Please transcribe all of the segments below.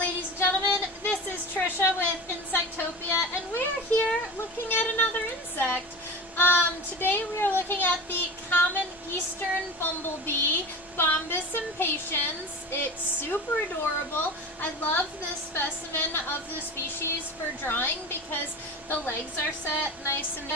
ladies and gentlemen. This is Trisha with Insectopia, and we are here looking at another insect. Today we are looking at the common eastern bumblebee, Bombus impatiens. It's super adorable. I love this specimen of the species for drawing because the legs are set nice and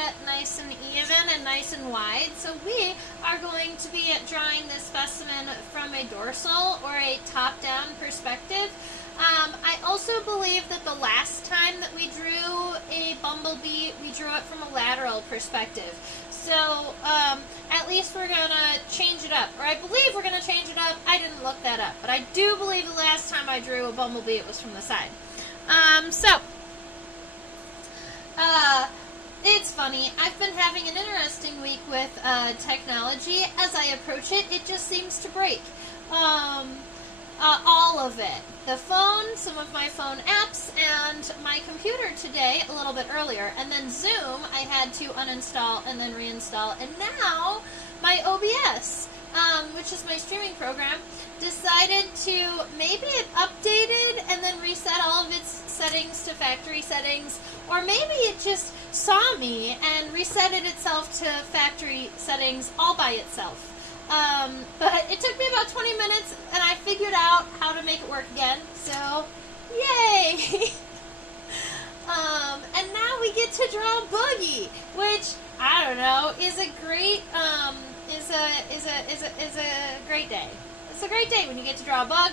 even and nice and wide. So we are going to be drawing this specimen from a dorsal or a top-down perspective. I also believe that the last time that we drew a bumblebee, we drew it from a lateral perspective. So, at least we're going to change it up. Or I believe we're going to change it up. I didn't look that up. But I do believe the last time I drew a bumblebee, it was from the side. It's funny. I've been having an interesting week with technology. As I approach it, it just seems to break. All of it. The phone, some of my phone apps, and my computer today a little bit earlier. And then Zoom, I had to uninstall and then reinstall. And now my OBS, which is my streaming program, decided to, maybe it updated and then reset all of its settings to factory settings, or maybe it just saw me and reset it itself to factory settings all by itself. But it took me about 20 minutes, and I figured out how to make it work again, so yay! And now we get to draw Boogie, which, I don't know, is a great, is a great day. It's a great day when you get to draw a bug.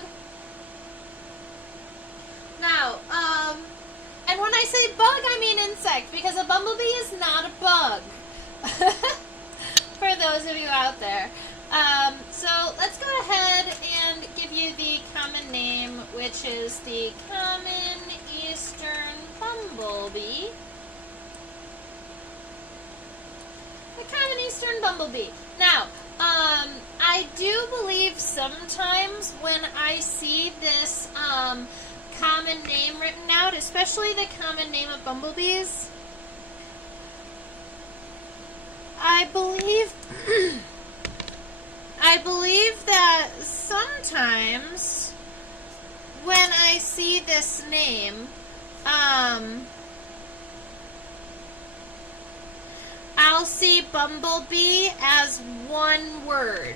Now, and when I say bug, I mean insect, because a bumblebee is not a bug. For those of you out there. So let's go ahead and give you the common name, which is the common eastern bumblebee. The common eastern bumblebee. Now, I do believe sometimes when I see this common name written out, especially the common name of bumblebees, I believe that sometimes when I see this name, I'll see bumblebee as one word.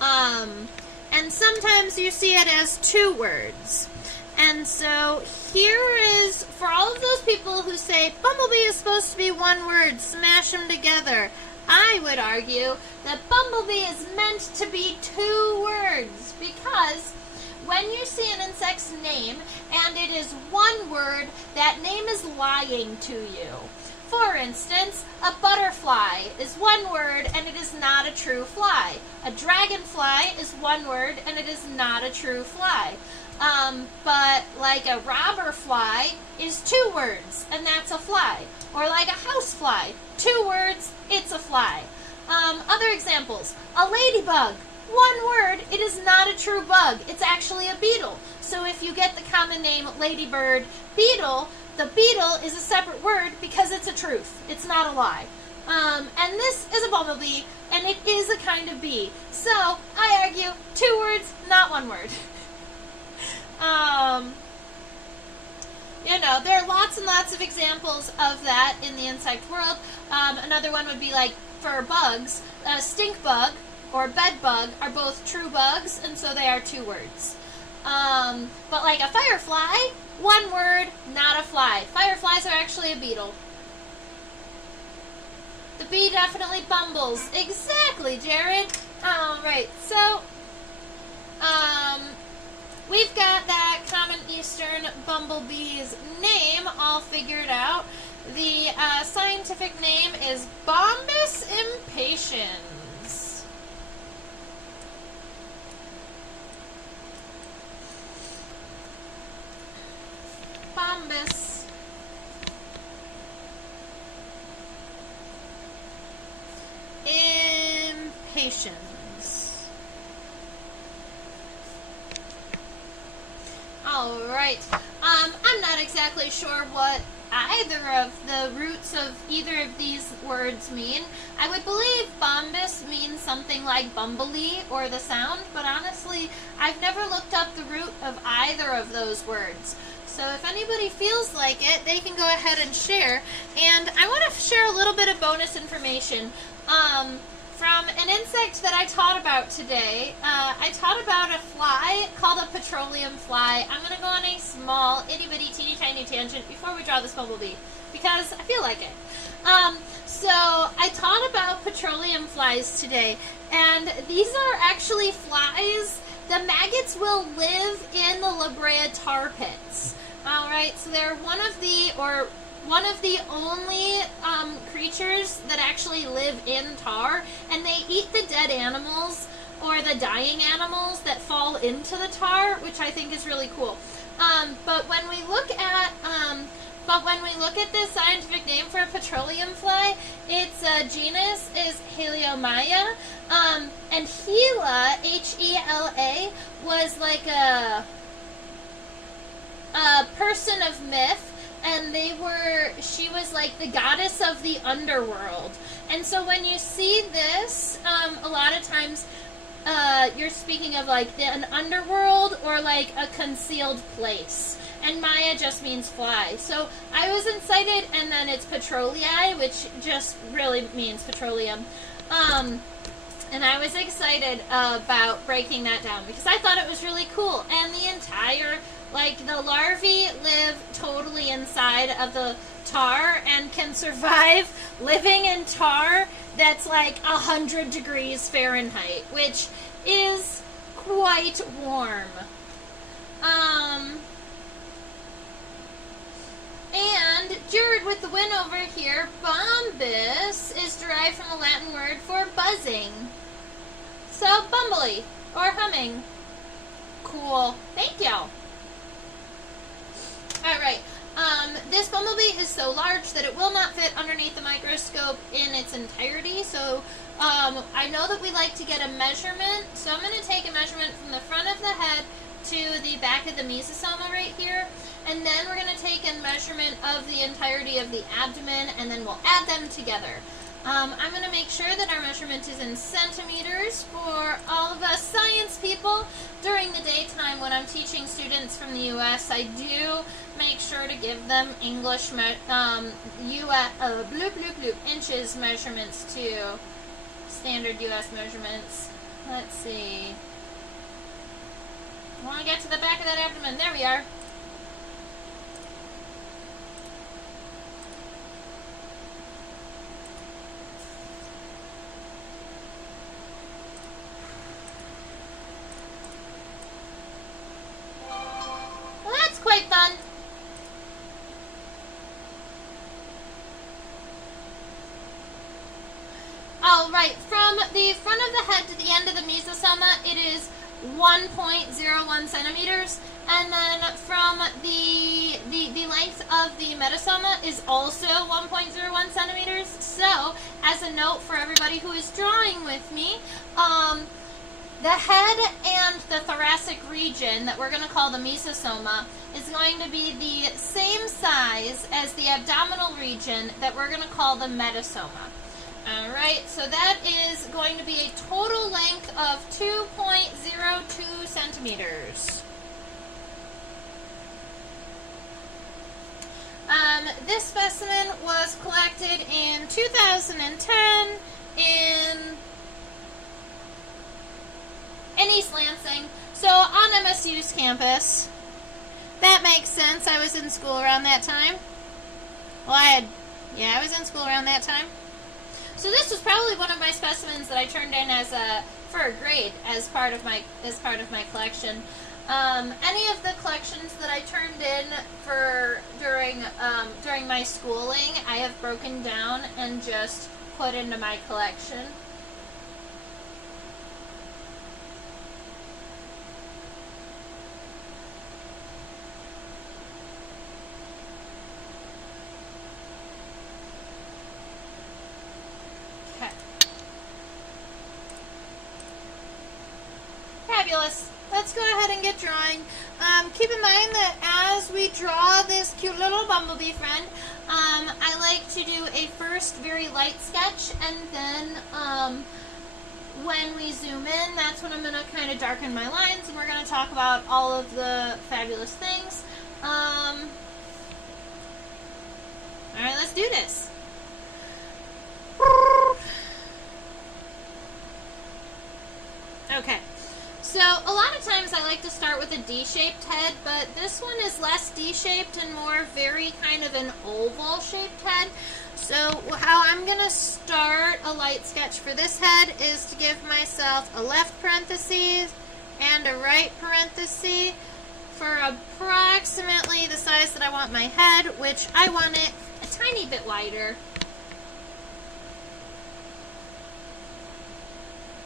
And sometimes you see it as two words. And so here is, for all of those people who say bumblebee is supposed to be one word, smash them together, I would argue that bumblebee is meant to be two words, because when you see an insect's name and it is one word, that name is lying to you. For instance, a butterfly is one word and it is not a true fly. A dragonfly is one word and it is not a true fly. But like a robber fly is two words, and that's a fly. Or like a house fly, two words, it's a fly. Other examples, a ladybug, one word, it is not a true bug, it's actually a beetle. So if you get the common name ladybird beetle, the beetle is a separate word because it's a truth, it's not a lie. And this is a bumblebee, and it is a kind of bee. So I argue two words, not one word. You know, there are lots and lots of examples of that in the insect world. Another one would be like for bugs, stink bug or bed bug are both true bugs, and so they are two words. But like a firefly, one word, not a fly. Fireflies are actually a beetle. The bee definitely bumbles. Exactly, Jared. Alright, so, we've got that common eastern bumblebee's name all figured out. The scientific name is Bombus impatiens. Bombus impatiens. Alright, I'm not exactly sure what either of the roots of either of these words mean. I would believe Bombus means something like bumblebee or the sound, but honestly, I've never looked up the root of either of those words. So if anybody feels like it, they can go ahead and share. And I want to share a little bit of bonus information. From an insect that I taught about today. I taught about a fly called a petroleum fly. I'm going to go on a small, itty-bitty, teeny-tiny tangent before we draw this bumblebee, because I feel like it. So I taught about petroleum flies today, and these are actually flies. The maggots will live in the La Brea tar pits. Alright, so they're one of the only creatures that actually live in tar, and they eat the dead animals or the dying animals that fall into the tar, which I think is really cool. But when we look at the scientific name for a petroleum fly, its genus is Heliomya, and Hela, H-E-L-A, was like a person of myth. And she was like the goddess of the underworld. And so when you see this, a lot of times you're speaking of like an underworld or like a concealed place. And Maya just means fly. So I was excited, and then it's petrolei, which just really means petroleum. And I was excited about breaking that down because I thought it was really cool. And the entire, like, the larvae live totally inside of the tar and can survive living in tar that's like 100 degrees Fahrenheit, which is quite warm. And Jared with the win over here, Bombus is derived from the Latin word for buzzing. So, bumbly, or humming. Cool. Thank you. Alright, this bumblebee is so large that it will not fit underneath the microscope in its entirety, so I know that we like to get a measurement, so I'm going to take a measurement from the front of the head to the back of the mesosoma right here, and then we're going to take a measurement of the entirety of the abdomen, and then we'll add them together. I'm going to make sure that our measurement is in centimeters for all of us science people. During the daytime when I'm teaching students from the U.S., I do make sure to give them English inches measurements too. Standard U.S. measurements. Let's see. I want to get to the back of that abdomen. There we are. Quite fun. Alright, from the front of the head to the end of the mesosoma, it is 1.01 centimeters, and then from the length of the metasoma is also 1.01 centimeters. So, as a note for everybody who is drawing with me, the head and the thoracic region that we're going to call the mesosoma is going to be the same size as the abdominal region that we're going to call the metasoma. Alright, so that is going to be a total length of 2.02 centimeters. This specimen was collected in 2010 in East Lansing, so on MSU's campus. That makes sense. I was in school around that time. Well, I was in school around that time. So this was probably one of my specimens that I turned in for a grade as part of my collection. Any of the collections that I turned in for during my schooling, I have broken down and just put into my collection. fabulous. Let's go ahead and get drawing. Keep in mind that as we draw this cute little bumblebee friend, I like to do a first very light sketch, and then when we zoom in, that's when I'm going to kind of darken my lines, and we're going to talk about all of the fabulous things. Alright, let's do this. Okay, so a lot of times I like to start with a D-shaped head, but this one is less D-shaped and more very kind of an oval-shaped head. So how I'm going to start a light sketch for this head is to give myself a left parenthesis and a right parenthesis for approximately the size that I want my head, which I want it a tiny bit wider.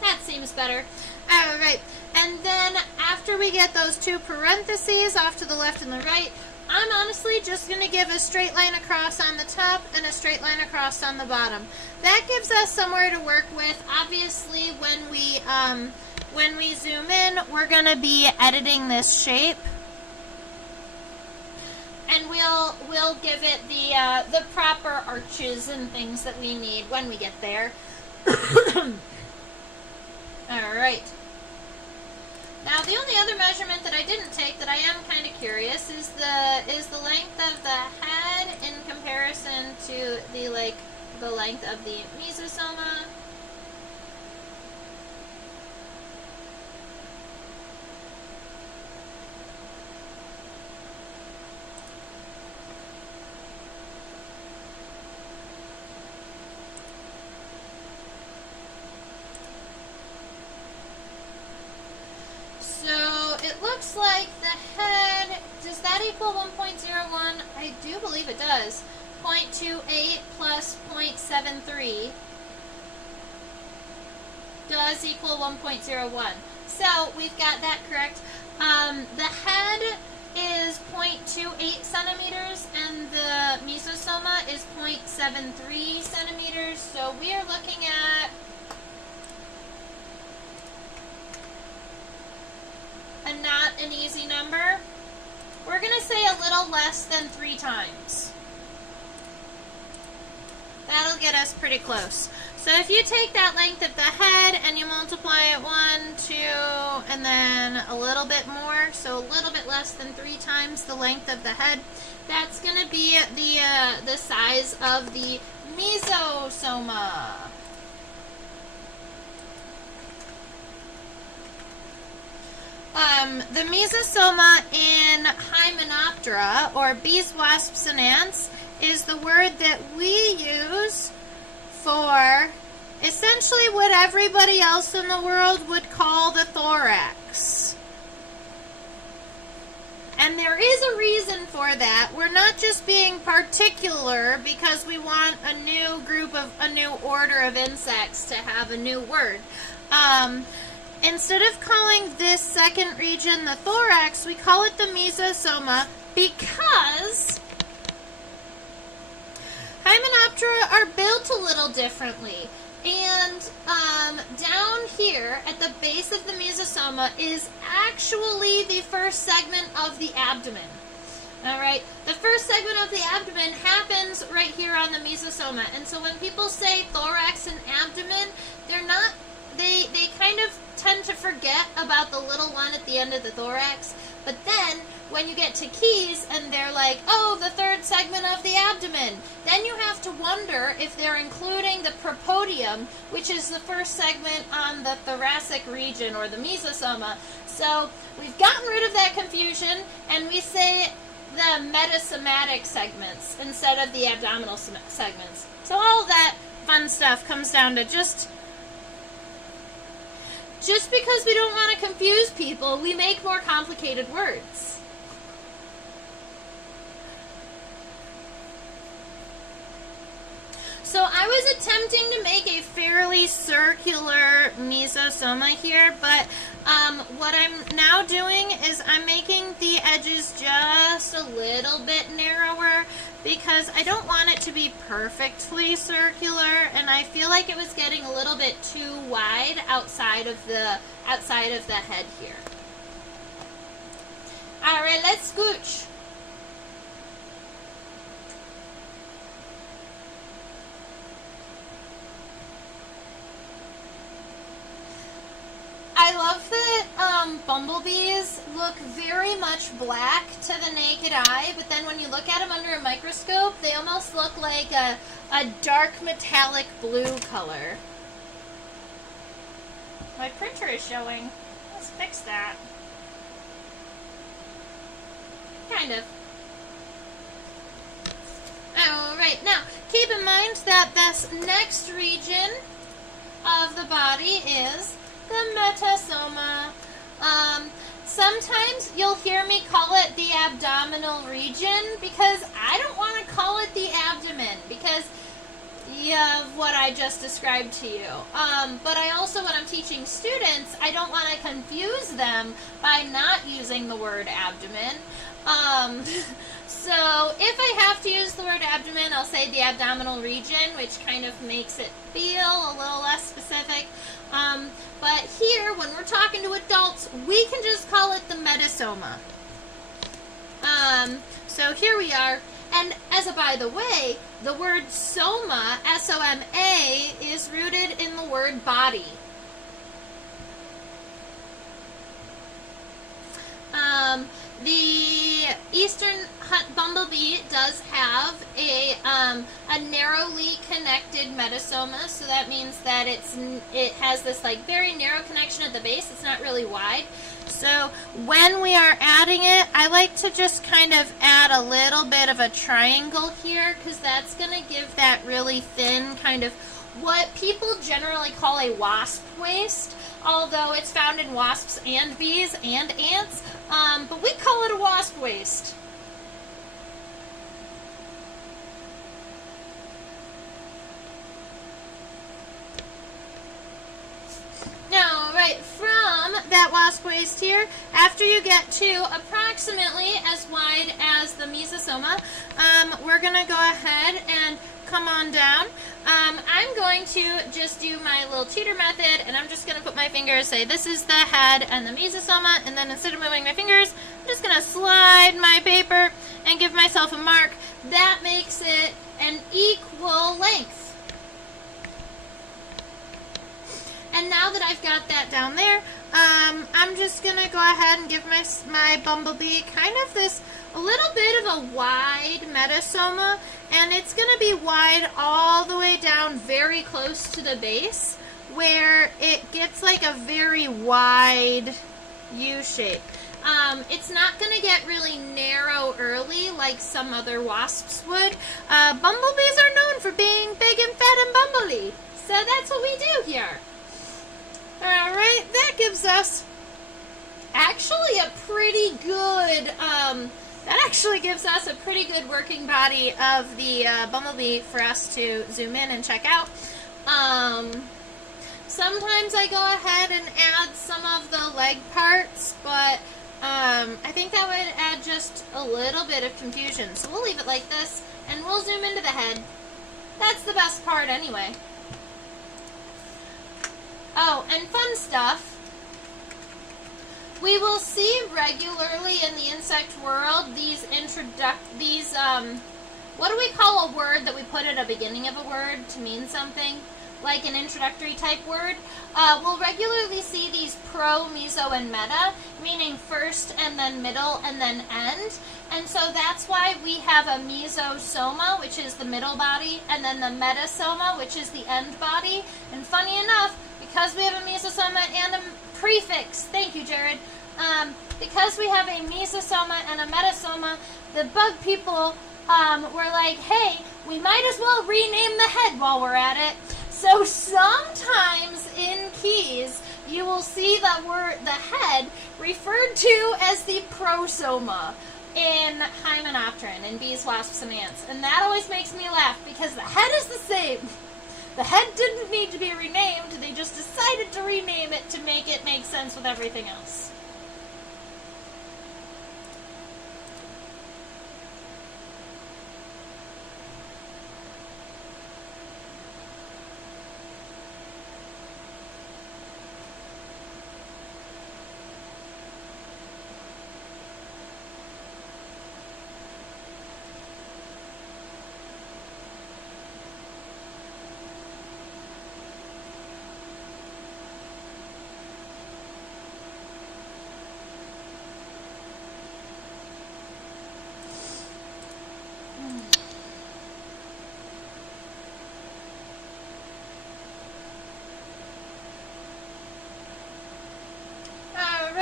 That seems better. Alright, and then after we get those two parentheses off to the left and the right, I'm honestly just going to give a straight line across on the top and a straight line across on the bottom. That gives us somewhere to work with. Obviously, when we zoom in, we're going to be editing this shape, and we'll give it the proper arches and things that we need when we get there. All right. Now, the only other measurement that I didn't take that I am kind of curious is the length of the head in comparison to the length of the mesosoma. So it looks like the head, does that equal 1.01? I do believe it does. 0.28 plus 0.73 does equal 1.01. So we've got that correct. The head is 0.28 centimeters and the mesosoma is 0.73 centimeters. So we are looking at not an easy number. We're going to say a little less than 3 times. That'll get us pretty close. So if you take that length of the head and you multiply it 1, 2, and then a little bit more, so a little bit less than 3 times the length of the head, that's going to be the size of the mesosoma. The mesosoma in Hymenoptera, or bees, wasps, and ants, is the word that we use for essentially what everybody else in the world would call the thorax. And there is a reason for that. We're not just being particular because we want a new order of insects to have a new word. Instead of calling this second region the thorax, we call it the mesosoma because Hymenoptera are built a little differently. And down here at the base of the mesosoma is actually the first segment of the abdomen. Alright, the first segment of the abdomen happens right here on the mesosoma. And so when people say thorax and abdomen, they kind of tend to forget about the little one at the end of the thorax. But then when you get to keys and they're like, oh, the third segment of the abdomen, then you have to wonder if they're including the propodium, which is the first segment on the thoracic region or the mesosoma. So we've gotten rid of that confusion and we say the metasomatic segments instead of the abdominal segments. So all of that fun stuff comes down to just because we don't want to confuse people, we make more complicated words. So I was attempting to make a fairly circular mesosoma here, but what I'm now doing is I'm making the edges just a little bit narrower because I don't want it to be perfectly circular, and I feel like it was getting a little bit too wide outside of the head here. All right, let's scooch. I love that bumblebees look very much black to the naked eye, but then when you look at them under a microscope, they almost look like a dark metallic blue color. My printer is showing. Let's fix that. Kind of. Alright, now keep in mind that this next region of the body is the metasoma. Sometimes you'll hear me call it the abdominal region because I don't want to call it the abdomen because of what I just described to you. But I also, when I'm teaching students, I don't want to confuse them by not using the word abdomen. So if I have to use the word abdomen, I'll say the abdominal region, which kind of makes it feel a little less specific. But here, when we're talking to adults, we can just call it the metasoma. So here we are. And as a by the way, the word soma, S-O-M-A, is rooted in the word body. The eastern bumblebee does have a narrowly connected metasoma, so that means that it has this like very narrow connection at the base. It's not really wide. So when we are adding it, I like to just kind of add a little bit of a triangle here because that's going to give that really thin kind of what people generally call a wasp waist, although it's found in wasps and bees and ants, but we call it a wasp waist. Now, right from that wasp waist here, after you get to approximately as wide as the mesosoma, we're going to go ahead and come on down. I'm going to just do my little cheater method, and I'm just going to put my fingers, say this is the head and the mesosoma, and then instead of moving my fingers, I'm just going to slide my paper and give myself a mark. That makes it an equal length. And now that I've got that down there, I'm just going to go ahead and give my bumblebee kind of this a little bit of a wide metasoma, and it's going to be wide all the way down very close to the base where it gets like a very wide U shape. It's not going to get really narrow early like some other wasps would. Bumblebees are known for being big and fat and bumbly, so that's what we do here. Alright, that gives us actually a pretty good, working body of the bumblebee for us to zoom in and check out. Sometimes I go ahead and add some of the leg parts, but I think that would add just a little bit of confusion. So we'll leave it like this, and we'll zoom into the head. That's the best part anyway. Oh, and fun stuff. We will see regularly in the insect world these what do we call a word that we put at the beginning of a word to mean something? Like an introductory type word. We'll regularly see these pro, meso, and meta, meaning first and then middle and then end. And so that's why we have a mesosoma, which is the middle body, and then the metasoma, which is the end body. And funny enough, because we have a mesosoma and a prefix, thank you, Jared, because we have a mesosoma and a metasoma, the bug people were like, hey, we might as well rename the head while we're at it. So sometimes in keys, you will see the head referred to as the prosoma in Hymenopteron, in bees, wasps, and ants. And that always makes me laugh because the head is the same. The head didn't need to be renamed, they just decided to rename it to make it make sense with everything else.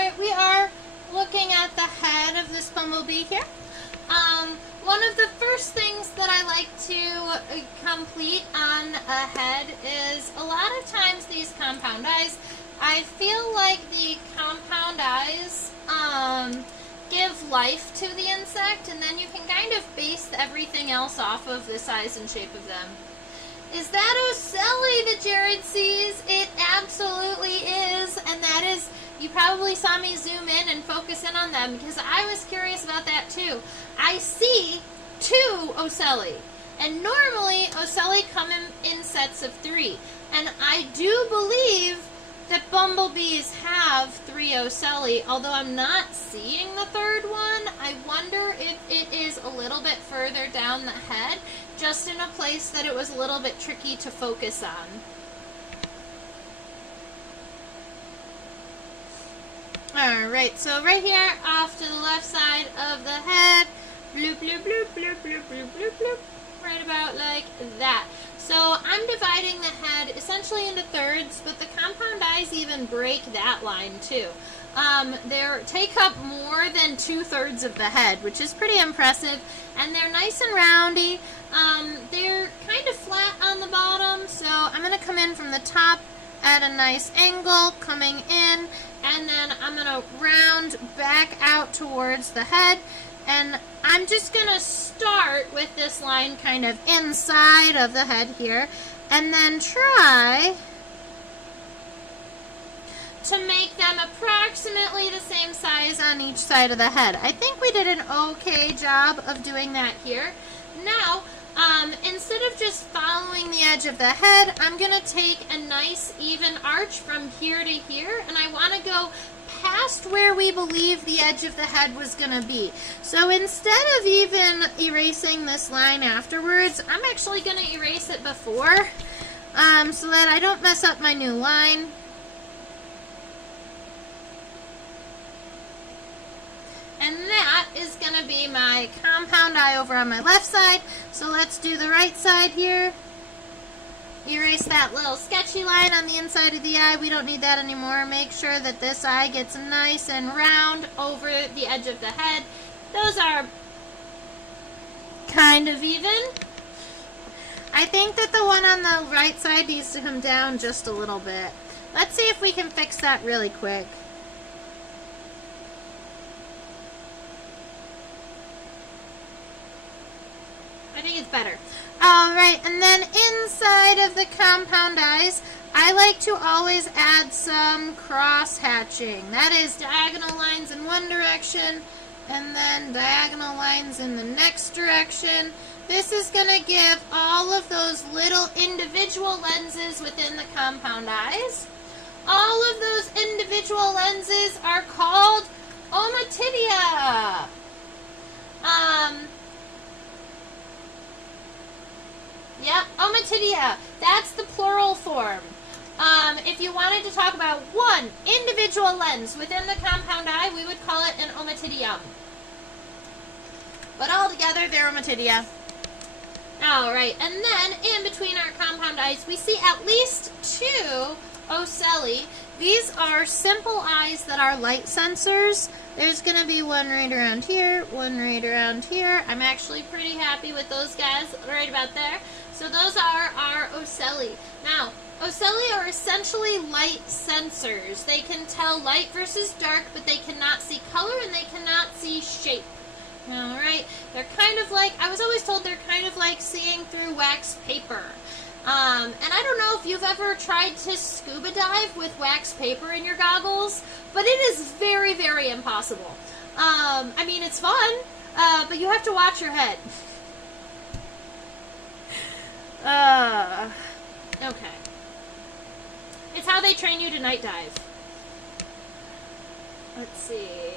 right, we are looking at the head of this bumblebee here. One of the first things that I like to complete on a head is a lot of times these compound eyes, I feel like the compound eyes give life to the insect, and then you can kind of base everything else off of the size and shape of them. Is that ocelli that Jared sees? It absolutely is, and that is, you probably saw me zoom in and focus in on them because I was curious about that too. I see 2 ocelli, and normally ocelli come in sets of 3, and I do believe that bumblebees have 3 ocelli, although I'm not seeing the third one. I wonder if it is a little bit further down the head, just in a place that it was a little bit tricky to focus on. Alright, so right here off to the left side of the head, bloop, bloop, bloop, bloop, bloop, bloop, bloop, bloop, right about like that. So I'm dividing the head essentially into thirds, but the compound eyes even break that line too. They take up more than 2/3 of the head, which is pretty impressive, and they're nice and roundy. They're kind of flat on the bottom, so I'm going to come in from the top at a nice angle, coming in, and then I'm going to round back out towards the head, and I'm just going to start with this line kind of inside of the head here, and then try to make them approximately the same size on each side of the head. I think we did an okay job of doing that here. Now, instead of just following the edge of the head, I'm going to take a nice even arch from here to here, and I want to go past where we believe the edge of the head was going to be. So instead of even erasing this line afterwards, I'm actually going to erase it before, so that I don't mess up my new line. And that is going to be my compound eye over on my left side. So let's do the right side here. Erase that little sketchy line on the inside of the eye. We don't need that anymore. Make sure that this eye gets nice and round over the edge of the head. Those are kind of even. I think that the one on the right side needs to come down just a little bit. Let's see if we can fix that really quick. I think it's better. Alright, and then inside of the compound eyes, I like to always add some cross hatching. That is diagonal lines in one direction, and then diagonal lines in the next direction. This is going to give all of those little individual lenses within the compound eyes. All of those individual lenses are called ommatidia. Yep, ommatidia. That's the plural form. If you wanted to talk about one individual lens within the compound eye, we would call it an ommatidium. But all together, they're ommatidia. Alright, and then in between our compound eyes, we see at least 2 ocelli. These are simple eyes that are light sensors. There's going to be one right around here, one right around here. I'm actually pretty happy with those guys right about there. So those are our ocelli. Now, ocelli are essentially light sensors. They can tell light versus dark, but they cannot see color and they cannot see shape. Alright, they're kind of like, I was always told they're kind of like seeing through wax paper. And I don't know if you've ever tried to scuba dive with wax paper in your goggles, but it is very, very impossible. I mean, it's fun, but you have to watch your head. Okay. It's how they train you to night dive. Let's see.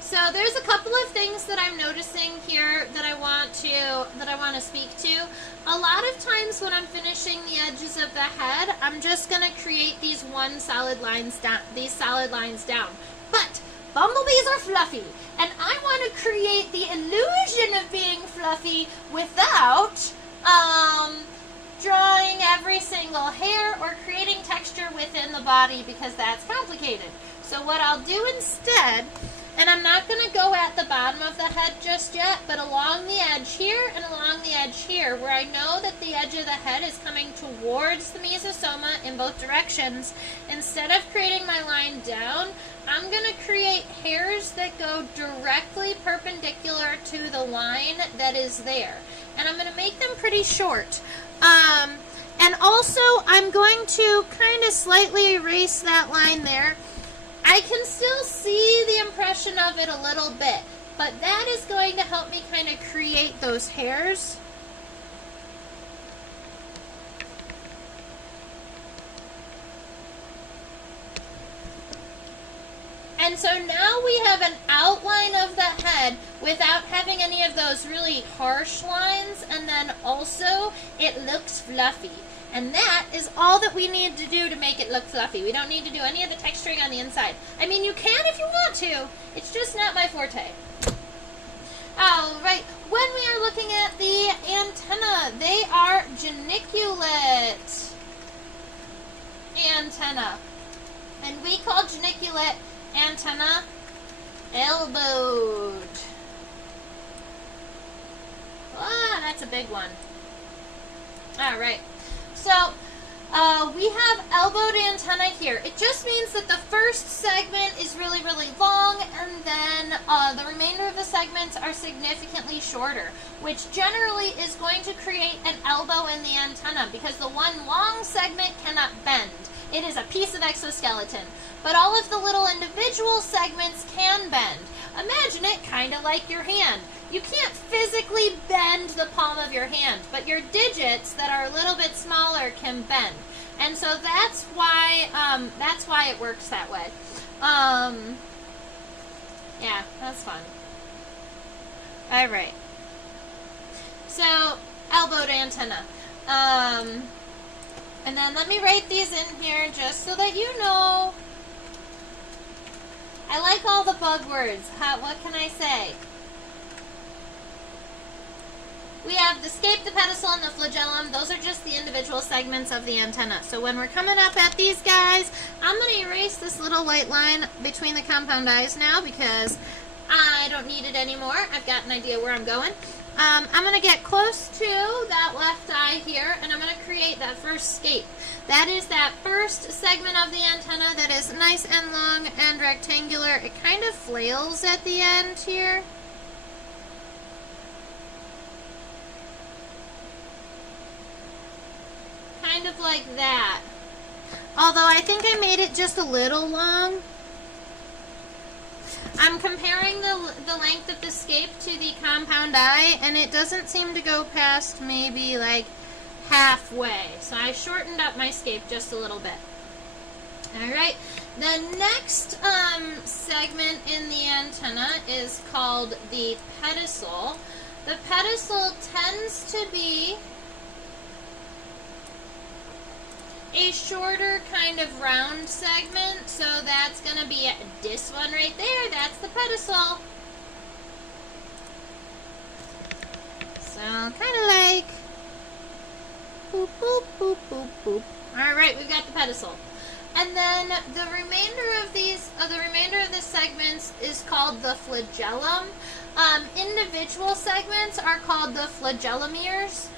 So there's a couple of things that I'm noticing here that I want to speak to. A lot of times when I'm finishing the edges of the head, I'm just going to create these solid lines down. But bumblebees are fluffy, and I want to create the illusion of being fluffy without drawing every single hair or creating texture within the body because that's complicated. So what I'll do instead, and I'm not going to go at the bottom of the head just yet, but along the edge here and along the edge here, where I know that the edge of the head is coming towards the mesosoma in both directions, instead of creating my line down, I'm going to create hairs that go directly perpendicular to the line that is there. And I'm going to make them pretty short. And also, I'm going to kind of slightly erase that line there. I can still see the impression of it a little bit, but that is going to help me kind of create those hairs. And so now we have an outline of the head without having any of those really harsh lines, and then also it looks fluffy. And that is all that we need to do to make it look fluffy. We don't need to do any of the texturing on the inside. I mean, you can if you want to. It's just not my forte. Alright, when we are looking at the antenna, they are geniculate antenna. And we call geniculate antenna elbowed. Ah, that's a big one. Alright. So, we have elbowed antenna here. It just means that the first segment is really, really long, and then the remainder of the segments are significantly shorter, which generally is going to create an elbow in the antenna, because the one long segment cannot bend. It is a piece of exoskeleton. But all of the little individual segments can bend. Imagine it kind of like your hand. You can't physically bend the palm of your hand, but your digits that are a little bit smaller can bend. And so that's why it works that way. Yeah, that's fun. All right. So, elbowed antenna. And then let me write these in here just so that you know. I like all the bug words. What can I say? We have the scape, the pedicel, and the flagellum. Those are just the individual segments of the antenna. So when we're coming up at these guys, I'm going to erase this little white line between the compound eyes now because I don't need it anymore. I've got an idea where I'm going. I'm going to get close to that left eye here, and I'm going to create that first scape. That is that first segment of the antenna that is nice and long and rectangular. It kind of flails at the end here. Kind of like that. Although I think I made it just a little long. I'm comparing the length of the scape to the compound eye, and it doesn't seem to go past maybe like halfway. So I shortened up my scape just a little bit. Alright, the next segment in the antenna is called the pedicel. The pedicel tends to be a shorter kind of round segment, so that's going to be this one right there. That's the pedicel. So kind of like boop, boop, boop, boop, boop. All right, we've got the pedicel. And then the remainder of these, the remainder of the segments is called the flagellum. Individual segments are called the flagellomeres.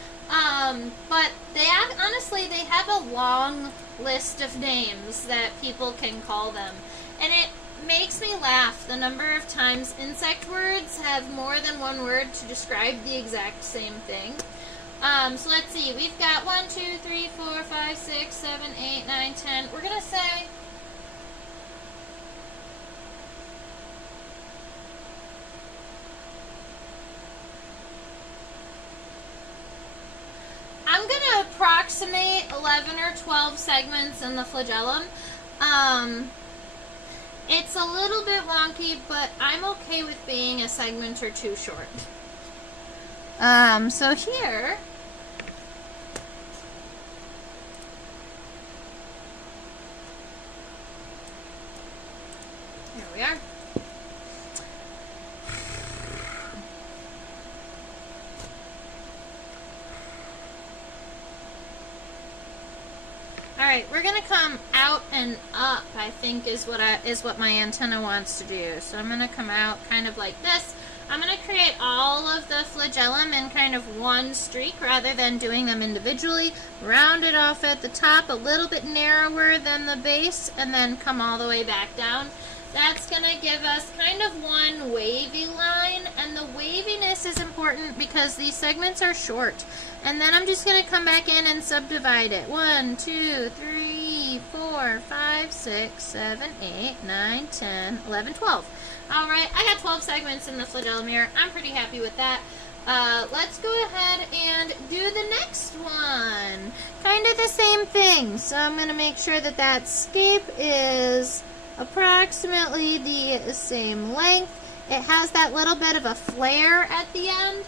But they have, honestly, they have a long list of names that people can call them. And it makes me laugh the number of times insect words have more than one word to describe the exact same thing. So let's see, we've got 1, 2, 3, 4, 5, 6, 7, 8, 9, 10. We're going to say I'm going to approximate 11 or 12 segments in the flagellum. It's a little bit wonky, but I'm okay with being a segment or two short. So here we are. right, we're gonna come out and up, I think is what my antenna wants to do. So I'm gonna come out kind of like this. I'm gonna create all of the flagellum in kind of one streak rather than doing them individually. Round it off at the top, a little bit narrower than the base, and then come all the way back down. That's going to give us kind of one wavy line, and the waviness is important because these segments are short. And then I'm just going to come back in and subdivide it. 1, 2, 3, 4, 5, 6, 7, 8, 9, 10, 11, 12. Alright, I got 12 segments in the flagellum here. I'm pretty happy with that. Let's go ahead and do the next one. Kind of the same thing. So I'm going to make sure that that scape is approximately the same length. It has that little bit of a flare at the end.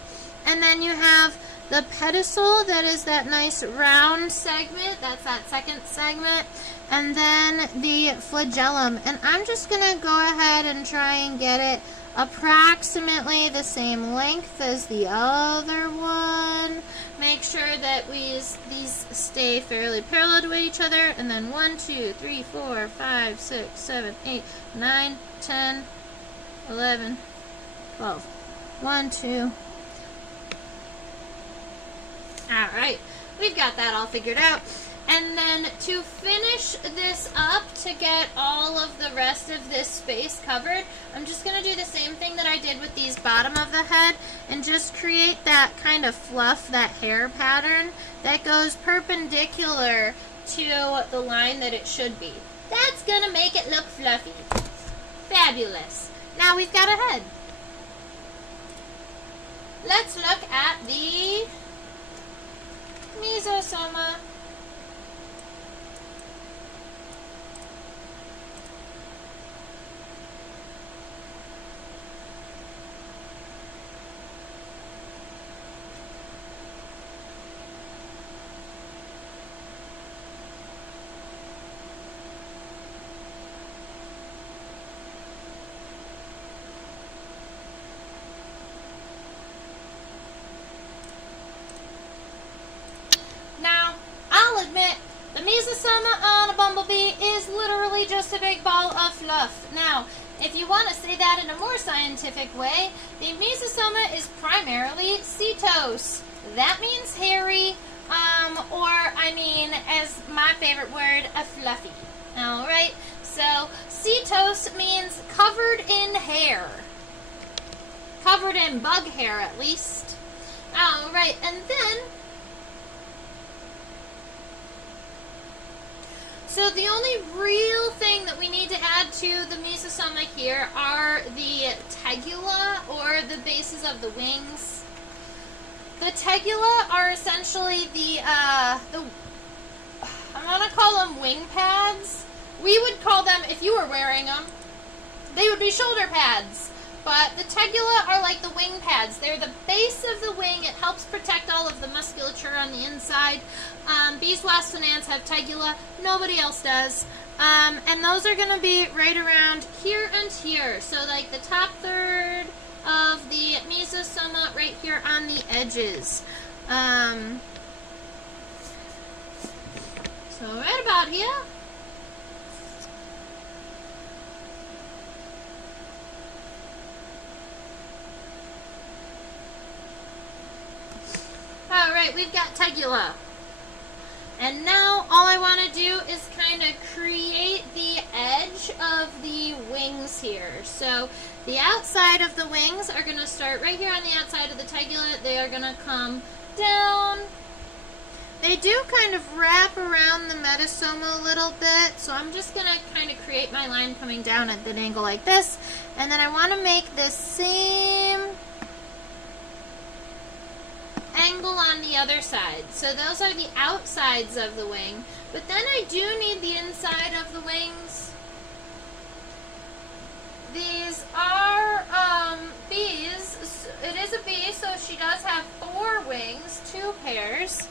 And then you have the pedicel, that is that nice round segment. That's that second segment. And then the flagellum. And I'm just going to go ahead and try and get it approximately the same length as the other one. Make sure that these stay fairly parallel to each other. And then 1, 2, 3, 4, 5, 6, 7, 8, 9, 10, 11, 12. 1, 2. Alright, we've got that all figured out. And then to finish this up, to get all of the rest of this space covered, I'm just going to do the same thing that I did with these bottom of the head and just create that kind of fluff, that hair pattern that goes perpendicular to the line that it should be. That's going to make it look fluffy. Fabulous. Now we've got a head. Let's look at the mesosoma. Mesosoma on a bumblebee is literally just a big ball of fluff. Now, if you want to say that in a more scientific way, the mesosoma is primarily setose. That means hairy, or, I mean, as my favorite word, a fluffy. Alright, so setose means covered in hair. Covered in bug hair, at least. Alright, and then so the only real thing that we need to add to the mesosoma here are the tegula, or the bases of the wings. The tegula are essentially I'm going to call them wing pads. We would call them, if you were wearing them, they would be shoulder pads. But the tegula are like the wing pads. They're the base of the wing. It helps protect all of the musculature on the inside. Bees, wasps, and ants have tegula. Nobody else does. And those are going to be right around here and here. So like the top third of the mesosoma right here on the edges. So right about here. Alright, we've got tegula. And now all I want to do is kind of create the edge of the wings here. So the outside of the wings are going to start right here on the outside of the tegula. They are going to come down. They do kind of wrap around the metosoma a little bit. So I'm just going to kind of create my line coming down at an angle like this. And then I want to make this same angle on the other side. So those are the outsides of the wing. But then I do need the inside of the wings. These are bees. It is a bee, so she does have 4 wings, 2 pairs.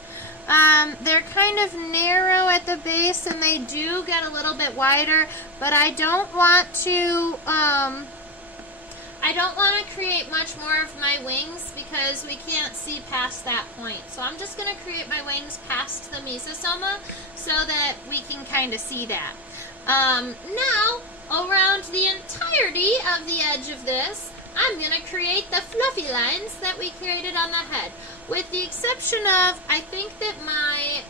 They're kind of narrow at the base, and they do get a little bit wider, but I don't want to I don't want to create much more of my wings because we can't see past that point. So I'm just going to create my wings past the mesosoma so that we can kind of see that. Now, around the entirety of the edge of this, I'm going to create the fluffy lines that we created on the head. With the exception of, I think that my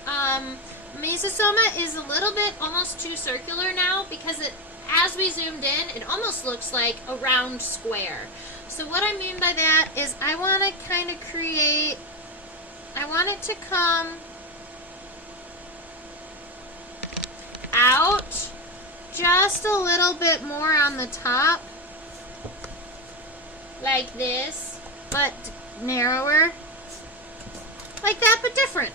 mesosoma is a little bit almost too circular now because as we zoomed in, it almost looks like a round square. So what I mean by that is I want to kind of create, I want it to come out just a little bit more on the top, like this, but narrower, like that, but different.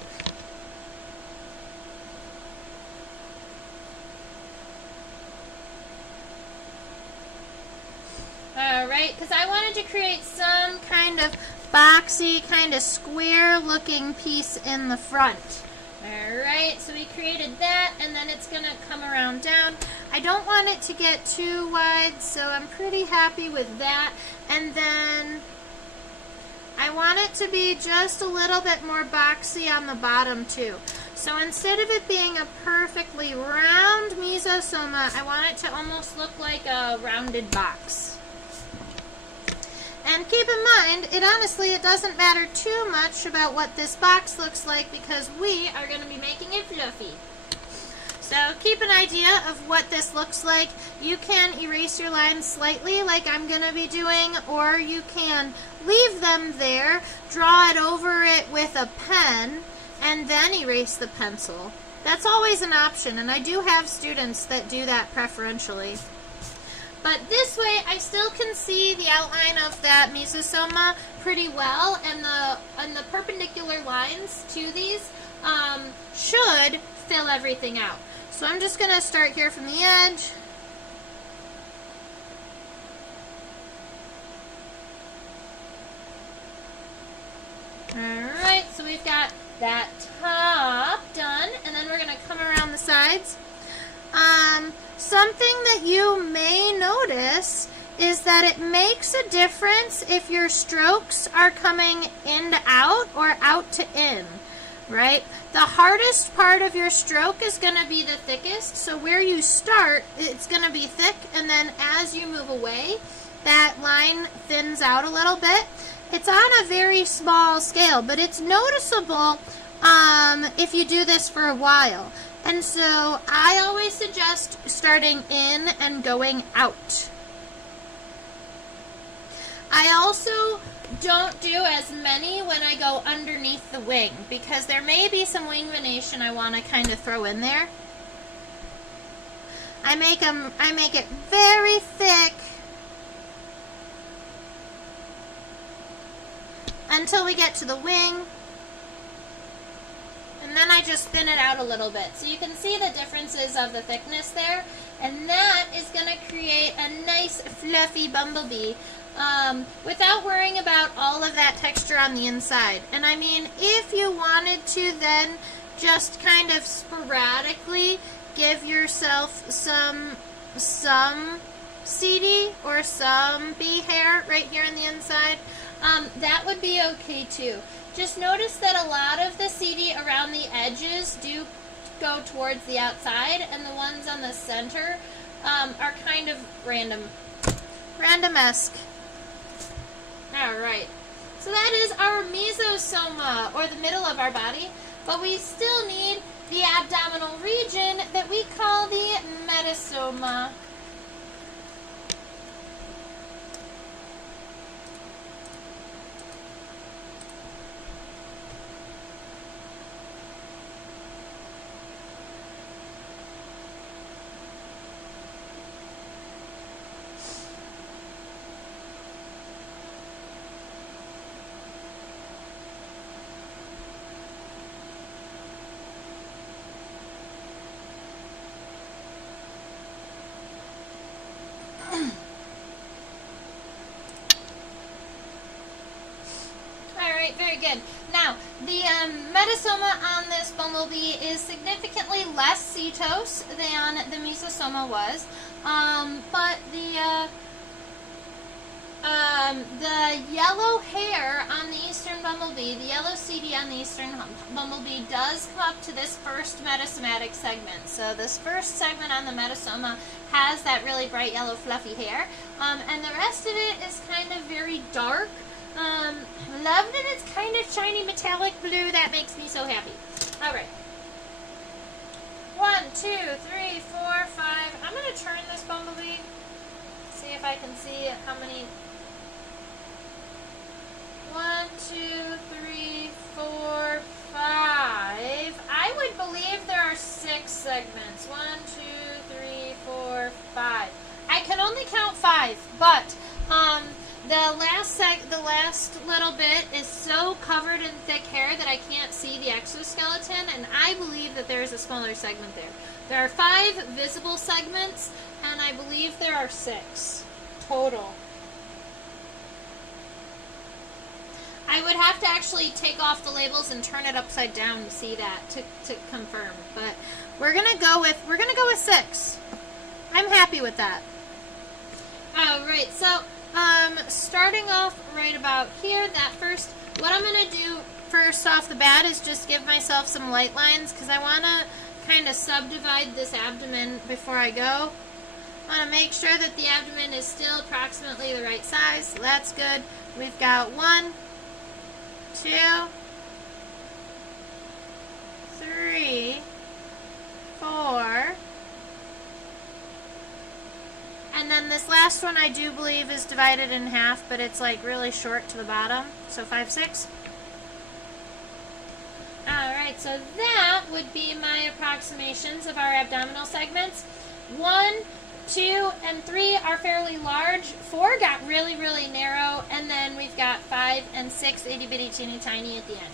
Alright, because I wanted to create some kind of boxy, kind of square looking piece in the front. Alright, so we created that, and then it's going to come around down. I don't want it to get too wide, so I'm pretty happy with that. And then I want it to be just a little bit more boxy on the bottom too. So instead of it being a perfectly round mesosoma, I want it to almost look like a rounded box. And keep in mind, it doesn't matter too much about what this box looks like because we are going to be making it fluffy. So keep an idea of what this looks like. You can erase your lines slightly like I'm going to be doing, or you can leave them there, draw it over it with a pen, and then erase the pencil. That's always an option, and I do have students that do that preferentially. But this way, I still can see the outline of that mesosoma pretty well, and the perpendicular lines to these should fill everything out. So I'm just going to start here from the edge. Alright, so we've got that top done, and then we're going to come around the sides. Something that you may notice is that it makes a difference if your strokes are coming in to out or out to in, right? The hardest part of your stroke is going to be the thickest, so where you start, it's going to be thick, and then as you move away, that line thins out a little bit. It's on a very small scale, but it's noticeable if you do this for a while. And so I always suggest starting in and going out. I also don't do as many when I go underneath the wing because there may be some wing venation I want to kind of throw in there. I make it very thick until we get to the wing. And then I just thin it out a little bit. So you can see the differences of the thickness there. And that is going to create a nice fluffy bumblebee without worrying about all of that texture on the inside. And I mean, if you wanted to then just kind of sporadically give yourself some seedy or some bee hair right here on the inside, that would be okay too. Just notice that a lot of the seedy around the edges do go towards the outside, and the ones on the center are kind of random-esque. Alright, so that is our mesosoma, or the middle of our body, but we still need the abdominal region that we call the metasoma. Very good. Now, the metasoma on this bumblebee is significantly less setose than the mesosoma was, but The yellow hair on the eastern bumblebee, the yellow CD on the eastern bumblebee does come up to this first metasomatic segment. So this first segment on the metasoma has that really bright yellow fluffy hair, and the rest of it is kind of very dark. Love that it's kind of shiny metallic blue. That makes me so happy. All right. 1, 2, 3, 4, 5. I'm going to turn this bumblebee. See if I can see how many. 1, 2, 3, 4, 5. I would believe there are 6 segments. 1, 2, 3, 4, 5. I can only count 5, but the last little bit is so covered in thick hair that I can't see the exoskeleton, and I believe that there is a smaller segment there. There are 5 visible segments, and I believe there are 6 total. I would have to actually take off the labels and turn it upside down to see that to confirm. But we're gonna go with 6. I'm happy with that. All right, so starting off right about here, what I'm gonna do first off the bat is just give myself some light lines because I want to kind of subdivide this abdomen before I go. I want to make sure that the abdomen is still approximately the right size. So that's good. We've got 1, 2, 3, 4, and then this last one I do believe is divided in half, but it's like really short to the bottom, so 5, 6. Alright, so that would be my approximations of our abdominal segments. 1, 2, and 3 are fairly large. 4 got really, really narrow, and then we've got 5 and 6 itty bitty teeny tiny at the end.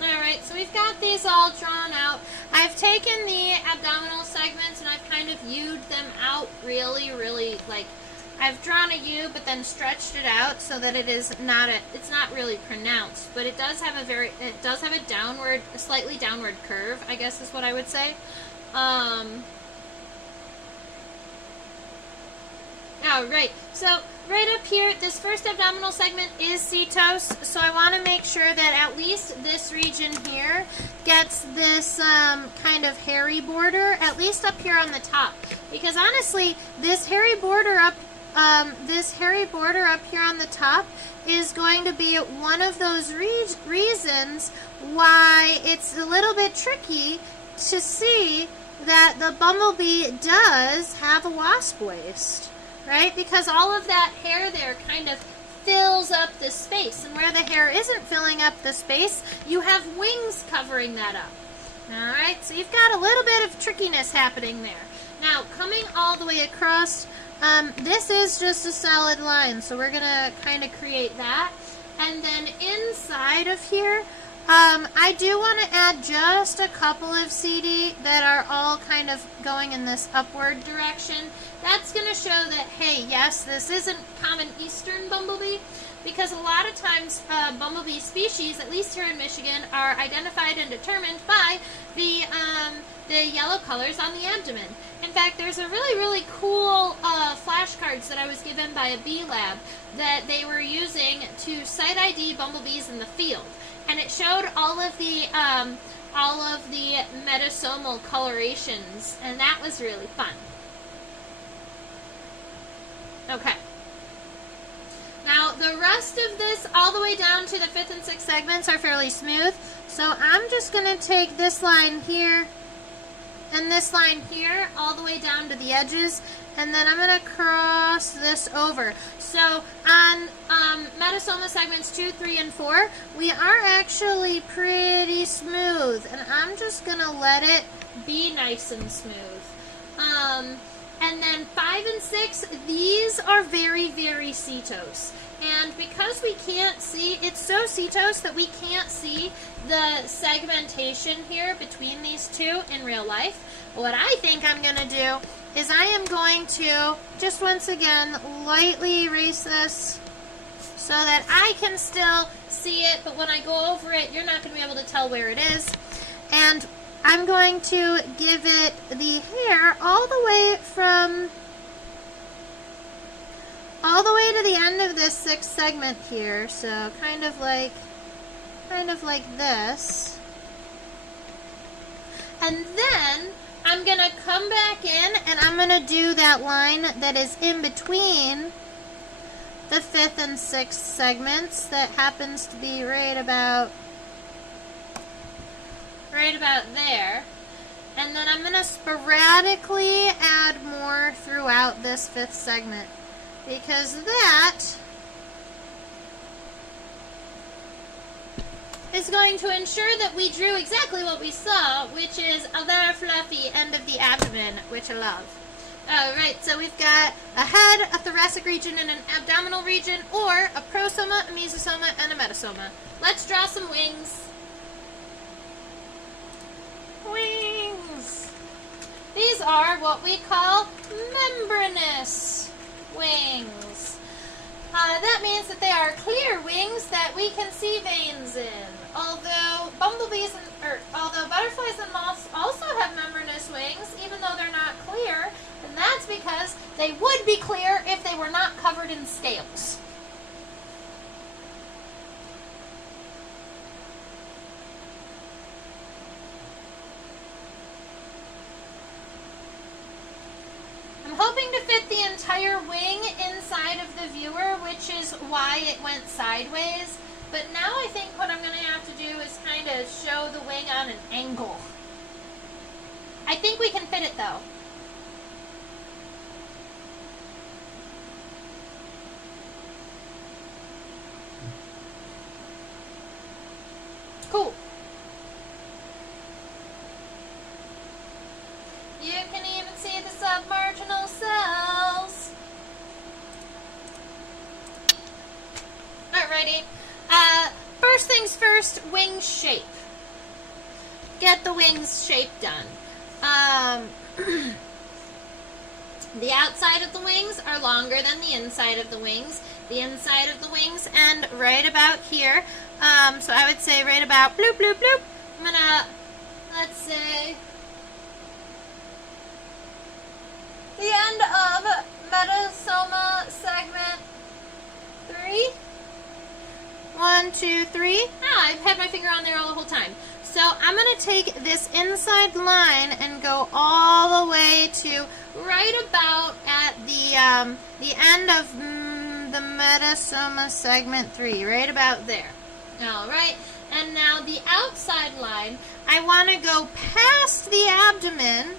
Alright, so we've got these all drawn out. I've taken the abdominal segments and I've kind of viewed them out really, really, like, I've drawn a U but then stretched it out so that it's not really pronounced, but it does have a slightly downward curve, I guess is what I would say. Alright, so right up here, this first abdominal segment is cetose, so I want to make sure that at least this region here gets this kind of hairy border, at least up here on the top. Because honestly, this hairy border up here on the top is going to be one of those reasons why it's a little bit tricky to see that the bumblebee does have a wasp waist. Right? Because all of that hair there kind of fills up the space. And where the hair isn't filling up the space, you have wings covering that up. Alright, so you've got a little bit of trickiness happening there. Now, coming all the way across, this is just a solid line. So we're going to kind of create that. And then inside of here, I do want to add just a couple of CD that are all kind of going in this upward direction. That's going to show that, hey, yes, this isn't common eastern bumblebee, because a lot of times bumblebee species, at least here in Michigan, are identified and determined by the yellow colors on the abdomen. In fact, there's a really, really cool flashcards that I was given by a bee lab that they were using to site ID bumblebees in the field. And it showed all of the metasomal colorations, and that was really fun. Okay. Now, the rest of this, all the way down to the 5th and 6th segments, are fairly smooth. So I'm just going to take this line here and this line here all the way down to the edges, and then I'm going to cross this over. So on metasoma segments 2, 3, and 4, we are actually pretty smooth, and I'm just going to let it be nice and smooth. And then 5 and 6, these are very, very cetose. And because we can't see, it's so setose that we can't see the segmentation here between these two in real life. What I think I'm going to do is I am going to, just once again, lightly erase this so that I can still see it, but when I go over it, you're not going to be able to tell where it is. And I'm going to give it the hair all the way to the end of this sixth segment here. So kind of like this. And then I'm going to come back in and I'm going to do that line that is in between the fifth and sixth segments that happens to be right about there. And then I'm going to sporadically add more throughout this fifth segment, because that is going to ensure that we drew exactly what we saw, which is a very fluffy end of the abdomen, which I love. Alright, so we've got a head, a thoracic region, and an abdominal region, or a prosoma, a mesosoma, and a metasoma. Let's draw some wings. Wings! These are what we call membranous wings. That means that they are clear wings that we can see veins in. Although butterflies and moths also have membranous wings, even though they're not clear, and that's because they would be clear if they were not covered in scales. I'm hoping to fit the entire wing inside of the viewer, which is why it went sideways. But now I think what I'm going to have to do is kind of show the wing on an angle. I think we can fit it though. Cool. You can even see the submarginal cells. Alrighty. First things first, wing shape. Get the wings shape done. The outside of the wings are longer than the inside of the wings. The inside of the wings end right about here. So I would say right about bloop, bloop, bloop. I'm gonna, let's say, the end of metasoma segment 3. 1, 2, 3. I've had my finger on there all the whole time. So I'm going to take this inside line and go all the way to right about at the end of the metasoma segment 3, right about there. All right, and now the outside line, I want to go past the abdomen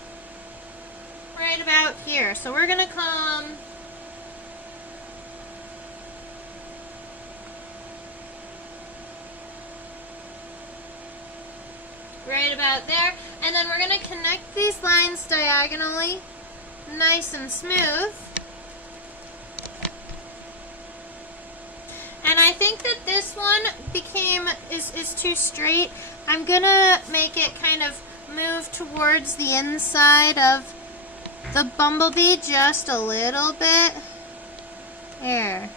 right about here. So we're going to come right about there, and then we're going to connect these lines diagonally, nice and smooth. And I think that this one is too straight. I'm going to make it kind of move towards the inside of the bumblebee just a little bit. There.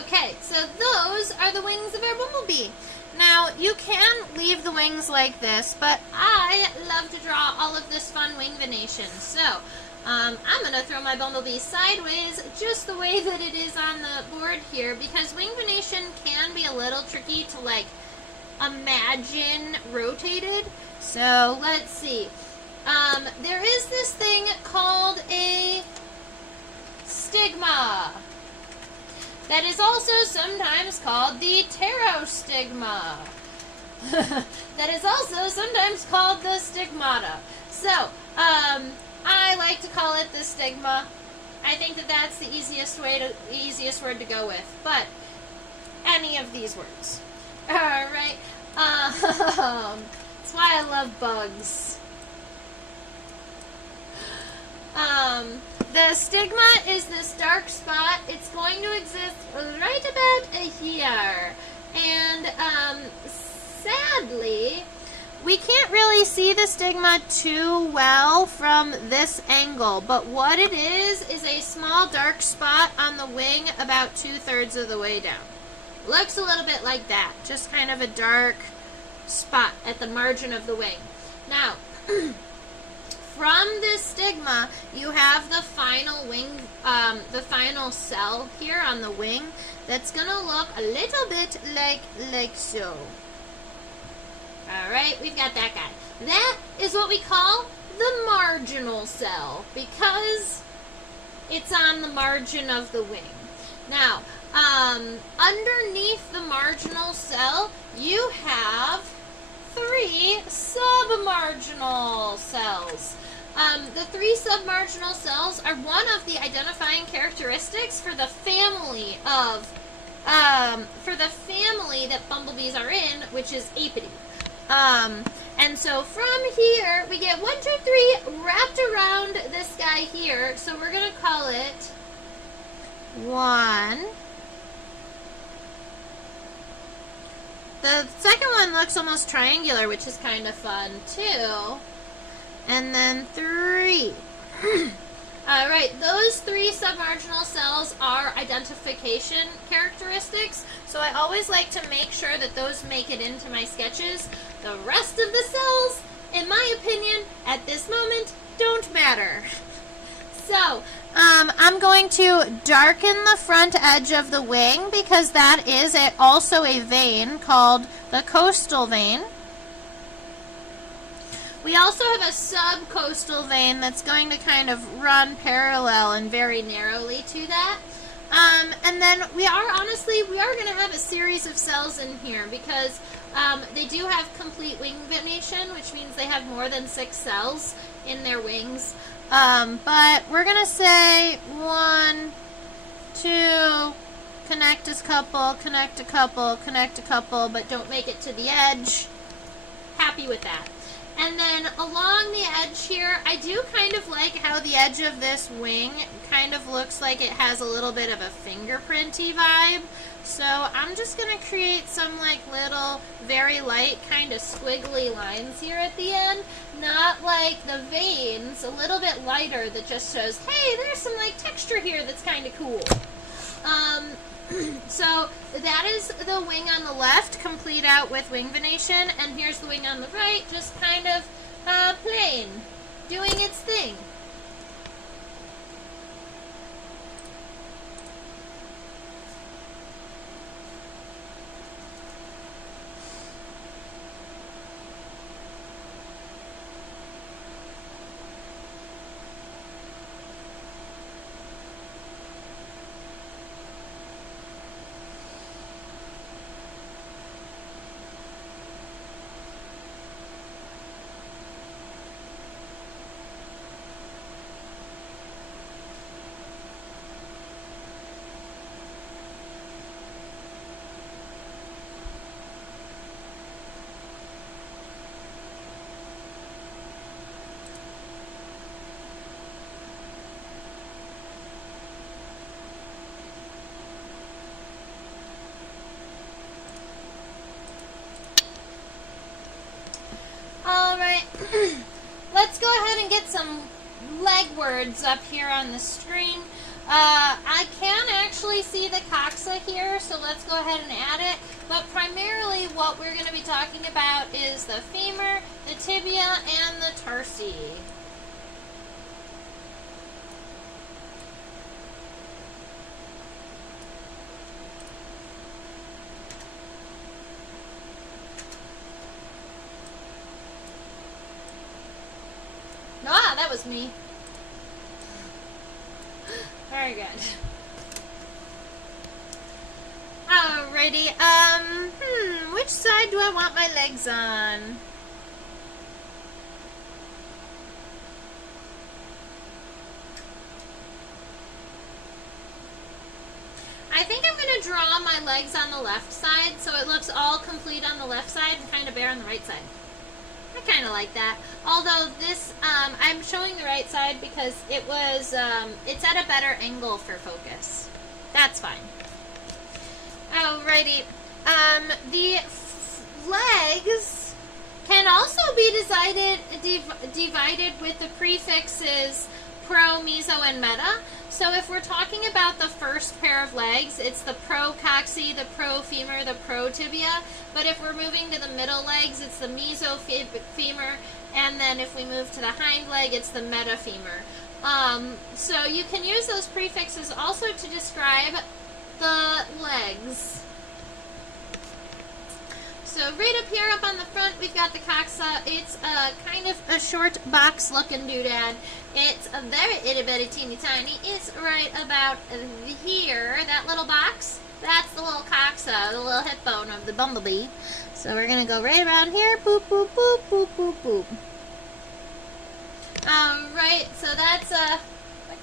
Okay, so those are the wings of our bumblebee. Now, you can leave the wings like this, but I love to draw all of this fun wing venation. So, I'm going to throw my bumblebee sideways just the way that it is on the board here, because wing venation can be a little tricky to, like, imagine rotated. So, let's see. There is this thing called a stigma. That is also sometimes called the pterostigma. That is also sometimes called the stigmata. So, I like to call it the stigma. I think that that's the easiest word to go with. But any of these words. All right. That's why I love bugs. The stigma is this dark spot. It's going to exist right about here. And sadly, we can't really see the stigma too well from this angle, but what it is a small dark spot on the wing about 2/3 of the way down. Looks a little bit like that, just kind of a dark spot at the margin of the wing. Now, from this stigma, you have the final wing, the final cell here on the wing that's going to look a little bit like so. All right, we've got that guy. That is what we call the marginal cell because it's on the margin of the wing. Now, underneath the marginal cell, you have 3 submarginal cells. The 3 submarginal cells are one of the identifying characteristics for the family of, that bumblebees are in, which is Apidae. And so from here, we get 1, 2, 3 wrapped around this guy here. So we're going to call it 1. The second one looks almost triangular, which is kind of fun too. And then 3. All right, those 3 submarginal cells are identification characteristics, so I always like to make sure that those make it into my sketches. The rest of the cells, in my opinion, at this moment, don't matter. So, I'm going to darken the front edge of the wing because that is also a vein called the coastal vein. We also have a subcoastal vein that's going to kind of run parallel and very narrowly to that. And then we are going to have a series of cells in here because they do have complete wing venation, which means they have more than 6 cells in their wings. But we're going to say 1, 2, connect a couple, connect a couple, connect a couple, but don't make it to the edge. Happy with that. And then along the edge here, I do kind of like how the edge of this wing kind of looks like it has a little bit of a fingerprinty vibe. So I'm just going to create some like little very light kind of squiggly lines here at the end. Not like the veins, a little bit lighter that just shows, hey, there's some like texture here that's kind of cool. So that is the wing on the left, complete out with wing venation, and here's the wing on the right, just kind of plain, doing its thing. Let's go ahead and get some leg words up here on the screen. I can actually see the coxa here, so let's go ahead and add it. But primarily what we're going to be talking about is the femur, the tibia, and the tarsi. Ah, that was me. Very good. Alrighty, which side do I want my legs on? I think I'm going to draw my legs on the left side so it looks all complete on the left side and kind of bare on the right side. I kind of like that. Although this, I'm showing the right side because it was, it's at a better angle for focus. That's fine. Alrighty. The legs can also be divided with the prefixes pro, meso, and meta. So if we're talking about the first pair of legs, it's the procoxy, the profemur, the protibia. But if we're moving to the middle legs, it's the mesofemur. And then if we move to the hind leg, it's the metafemur. So you can use those prefixes also to describe the legs. So right up here, up on the front, we've got the coxa. It's kind of a short box-looking doodad. It's a very itty-bitty, teeny-tiny. It's right about here. That little box, that's the little coxa, the little hip bone of the bumblebee. So we're going to go right about here. Boop, boop, boop, boop, boop, boop. Alright, so that's a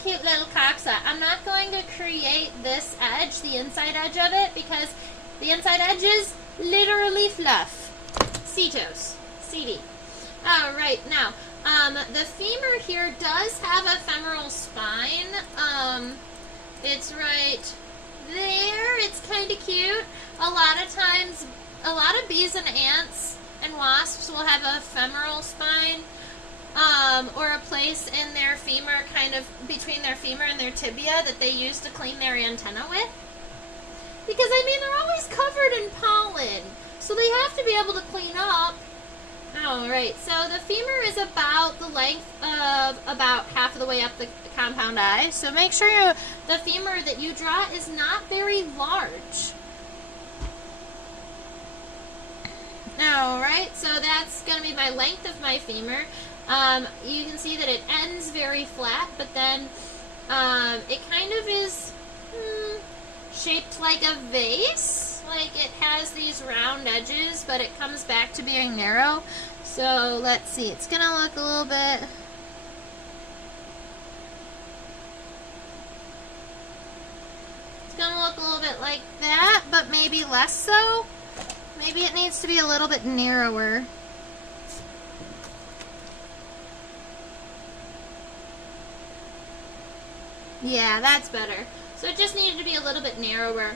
cute little coxa. I'm not going to create this edge, the inside edge of it, because the inside edge is literally fluff. Cetos. CD. Alright, now, the femur here does have a femoral spine. It's right there. It's kind of cute. A lot of times, a lot of bees and ants and wasps will have a femoral spine, or a place in their femur, kind of between their femur and their tibia, that they use to clean their antenna with. Because, I mean, they're always covered in pollen, so they have to be able to clean up. Alright, so the femur is about the length of about half of the way up the compound eye, so make sure the femur that you draw is not very large. Alright, so that's going to be my length of my femur. You can see that it ends very flat, but then it kind of is shaped like a vase. Like it has these round edges, but it comes back to being narrow. So let's see, it's going to look a little bit... It's going to look a little bit like that, but maybe less so. Maybe it needs to be a little bit narrower. Yeah, that's better. So it just needed to be a little bit narrower.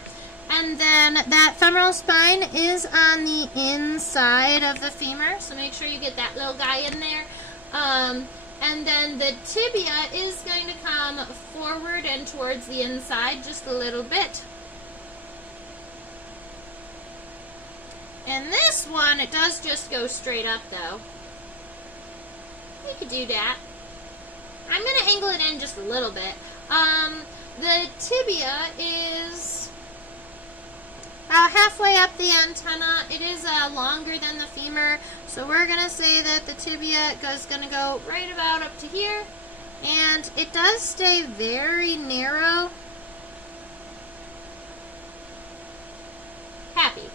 And then that femoral spine is on the inside of the femur, so make sure you get that little guy in there. And then the tibia is going to come forward and towards the inside just a little bit. And this one, it does just go straight up though. You could do that. I'm going to angle it in just a little bit. The tibia is halfway up the antenna. It is longer than the femur, so we're going to say that the tibia is going to go right about up to here, and it does stay very narrow. Happy.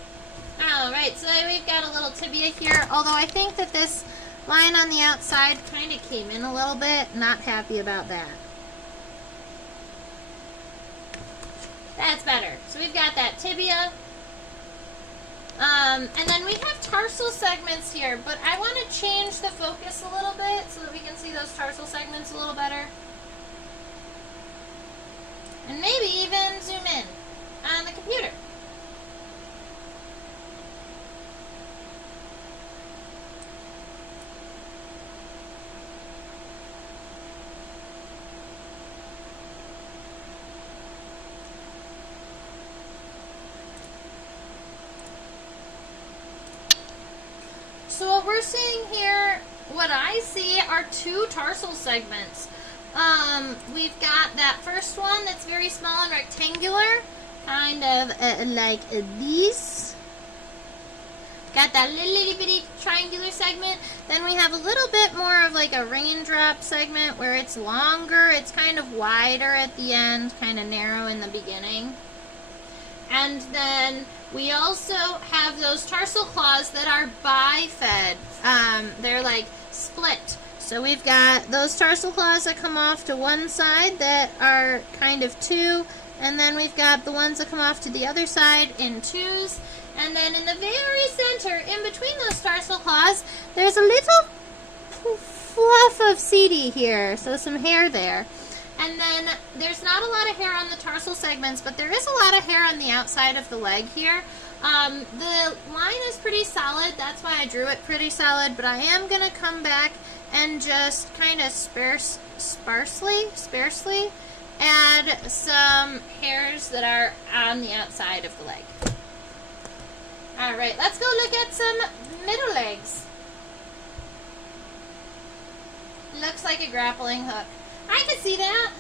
Alright, so we've got a little tibia here, although I think that this line on the outside kind of came in a little bit. Not happy about that. That's better. So we've got that tibia. And then we have tarsal segments here, but I want to change the focus a little bit so that we can see those tarsal segments a little better. And maybe even zoom in on the computer. So what we're seeing here, what I see are two tarsal segments. We've got that first one that's very small and rectangular, kind of like this. Got that little bitty triangular segment. Then we have a little bit more of like a raindrop segment where it's longer, it's kind of wider at the end, kind of narrow in the beginning. And then we also have those tarsal claws that are bifid. They're like split. So we've got those tarsal claws that come off to one side that are kind of two, And then we've got the ones that come off to the other side in 2s. And then in the very center, in between those tarsal claws, there's a little fluff of seedy here. So some hair there. And then there's not a lot of hair on the tarsal segments, but there is a lot of hair on the outside of the leg here. The line is pretty solid. That's why I drew it pretty solid. But I am going to come back and just kind of sparsely add some hairs that are on the outside of the leg. Alright, let's go look at some middle legs. Looks like a grappling hook. I can see that.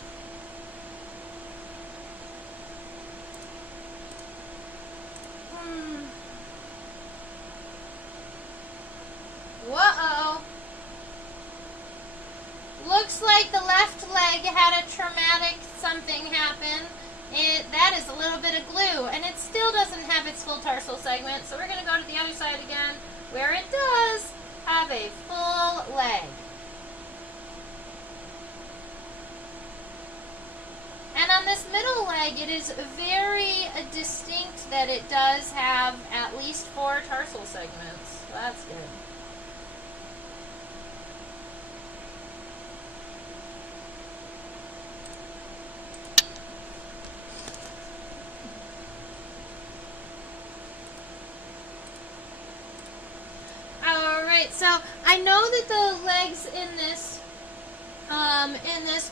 Whoa. Looks like the left leg had a traumatic something happen. That is a little bit of glue, and it still doesn't have its full tarsal segment, so we're going to go to the other side again, where it does have a full leg. And on this middle leg, it is very distinct that it does have at least 4 tarsal segments. So that's good. Alright, so I know that the legs in this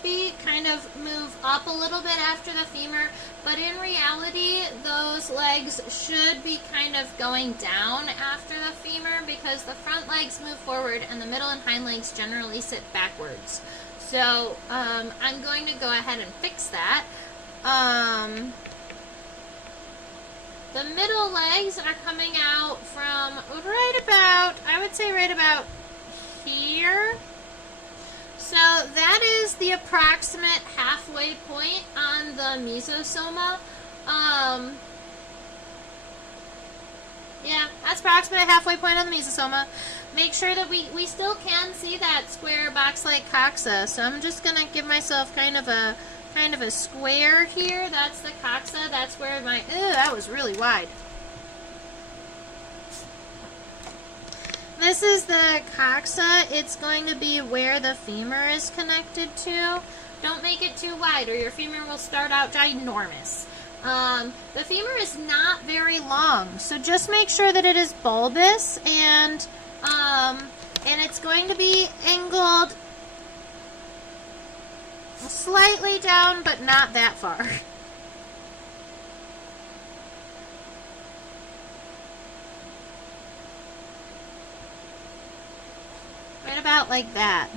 bee kind of move up a little bit after the femur, but in reality, those legs should be kind of going down after the femur because the front legs move forward and the middle and hind legs generally sit backwards. So, I'm going to go ahead and fix that. The middle legs are coming out from right about, I would say right about here. So that is the approximate halfway point on the mesosoma. Yeah, that's approximate halfway point on the mesosoma. Make sure that we still can see that square box-like coxa. So I'm just gonna give myself kind of a square here. That's the coxa. That's where my that was really wide. This is the coxa. It's going to be where the femur is connected to. Don't make it too wide or your femur will start out ginormous. The femur is not very long, so just make sure that it is bulbous and it's going to be angled slightly down, but not that far. Right about like that.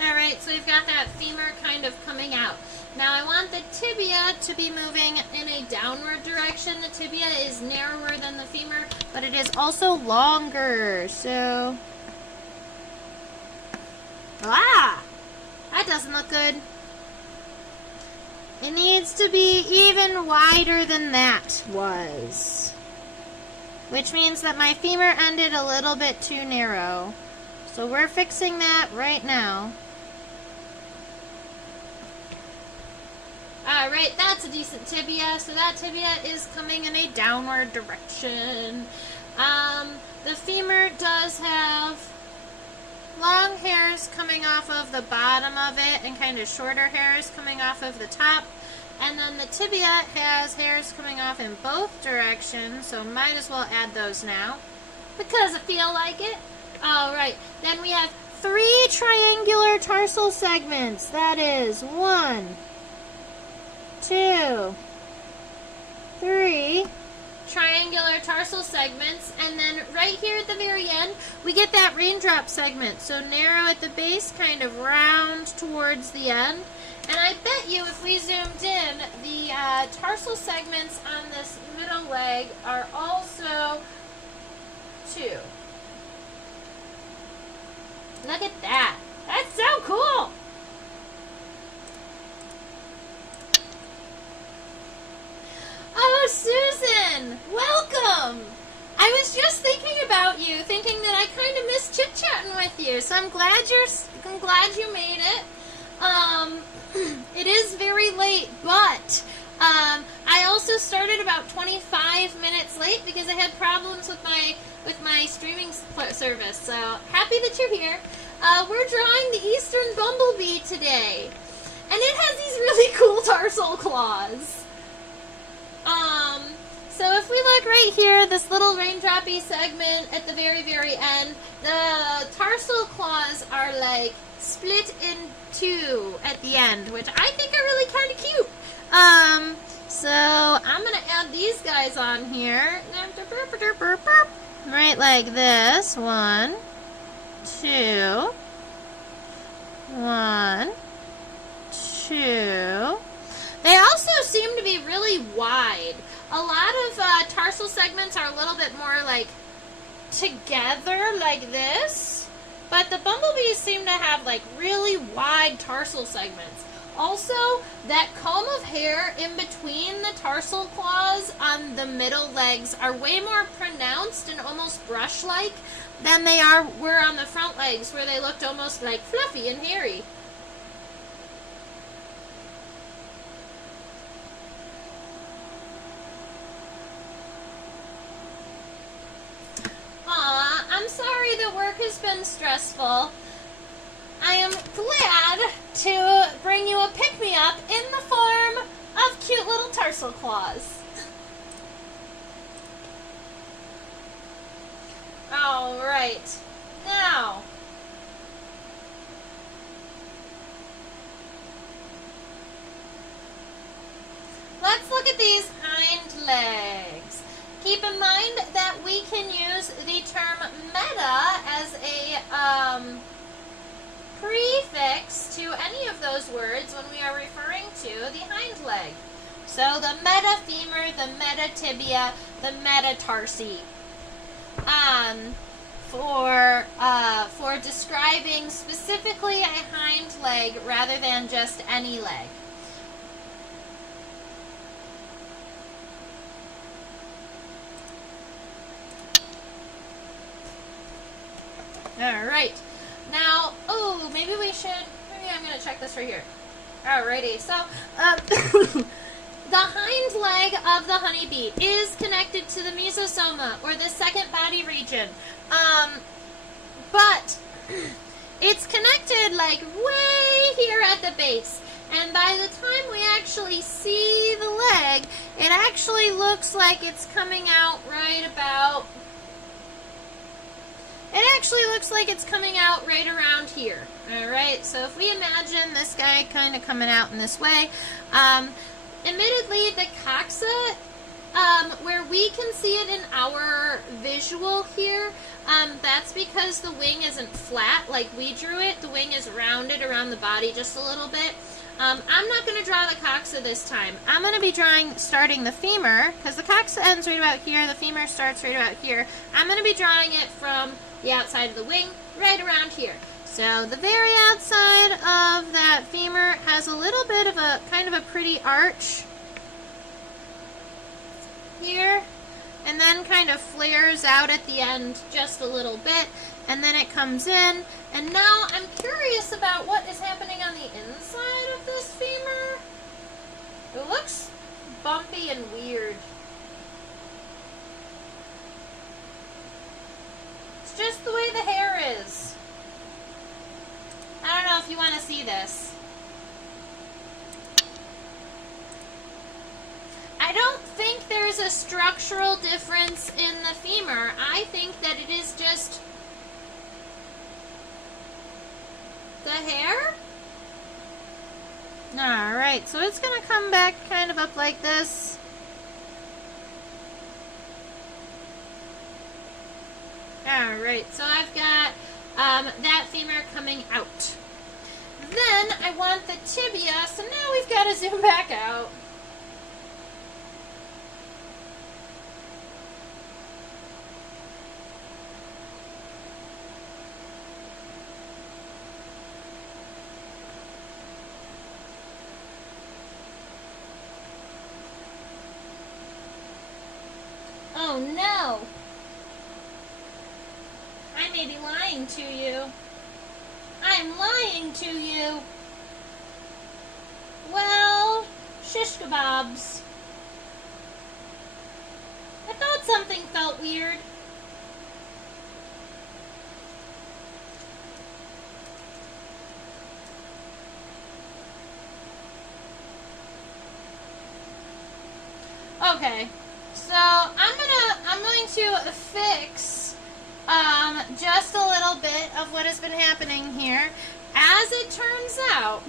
Alright, so we've got that femur kind of coming out. Now I want the tibia to be moving in a downward direction. The tibia is narrower than the femur, but it is also longer, so... Ah! That doesn't look good. It needs to be even wider than that was. Which means that my femur ended a little bit too narrow. So we're fixing that right now. Alright, that's a decent tibia. So that tibia is coming in a downward direction. The femur does have long hairs coming off of the bottom of it and kind of shorter hairs coming off of the top. And then the tibia has hairs coming off in both directions, so might as well add those now because I feel like it. Alright, then we have 3 triangular tarsal segments. That is 1, 2, 3 triangular tarsal segments, and then right here at the very end we get that raindrop segment, so narrow at the base, kind of round towards the end. And I bet you if we zoomed in, the tarsal segments on this middle leg are also 2. Look at that. That's so cool. with you. So I'm glad you made it. It is very late, but I also started about 25 minutes late because I had problems with my streaming service. So happy that you're here. We're drawing the Eastern Bumblebee today, and it has these really cool tarsal claws. So if we look right here, this little raindroppy segment at the very, very end, the tarsal claws are like split in two at the end, which I think are really kind of cute. So I'm going to add these guys on here. Right like this. 1, 2. 1, 2. They also seem to be really wide. A lot of tarsal segments are a little bit more like together like this, but the bumblebees seem to have like really wide tarsal segments. Also, that comb of hair in between the tarsal claws on the middle legs are way more pronounced and almost brush-like than they were on the front legs, where they looked almost like fluffy and hairy. I'm sorry that work has been stressful. I am glad to bring you a pick-me-up in the form of cute little tarsal claws. Alright, now, let's look at these hind legs. Keep in mind that we can use the term meta as a prefix to any of those words when we are referring to the hind leg. So the metafemur, the metatibia, the metatarsi. For describing specifically a hind leg rather than just any leg. Alright, now, maybe I'm going to check this right here. Alrighty, so, the hind leg of the honeybee is connected to the mesosoma, or the second body region, but it's connected like way here at the base, and by the time we actually see the leg, it actually looks like it's coming out right about... It actually looks like it's coming out right around here. Alright, so if we imagine this guy kind of coming out in this way, admittedly the coxa, where we can see it in our visual here, that's because the wing isn't flat like we drew it. The wing is rounded around the body just a little bit. I'm not going to draw the coxa this time. I'm going to be starting the femur, because the coxa ends right about here, the femur starts right about here. I'm going to be drawing it from the outside of the wing, right around here. So the very outside of that femur has a little bit of a, kind of a pretty arch here, and then kind of flares out at the end just a little bit, and then it comes in, and now I'm curious about what is happening on the inside of this femur. It looks bumpy and weird. It's just the way the hair is. I don't know if you want to see this. I don't think there's a structural difference in the femur. I think that it is just the hair. Alright, so it's going to come back kind of up like this. Alright, so I've got that femur coming out. Then I want the tibia, so now we've got to zoom back out. Oh no! I may be lying to you. I'm lying to you. Well, shish kebabs. I thought something felt weird. Okay, so I'm going to fix just a little bit of what has been happening here. As it turns out,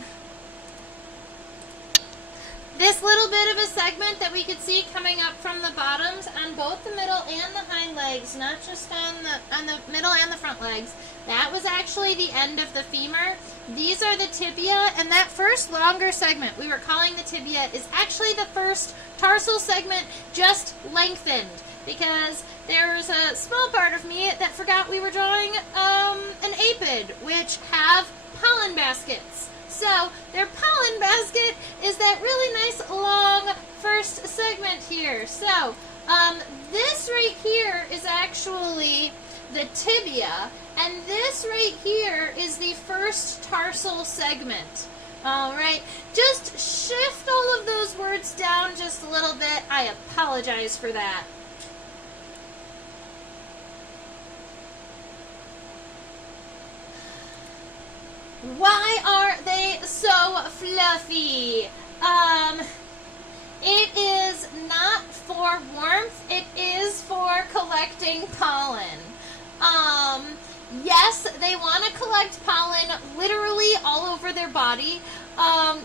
this little bit of a segment that we could see coming up from the bottoms on both the middle and the hind legs, not just on the middle and the front legs, that was actually the end of the femur. These are the tibia, and that first longer segment we were calling the tibia is actually the first tarsal segment just lengthened, because there was a small part of me that forgot we were drawing an apid, which have pollen baskets. So their pollen basket is that really nice long first segment here. So this right here is actually the tibia, and this right here is the first tarsal segment. All right, just shift all of those words down just a little bit. I apologize for that. Why are they so fluffy? It is not for warmth, it is for collecting pollen. Yes, they want to collect pollen literally all over their body,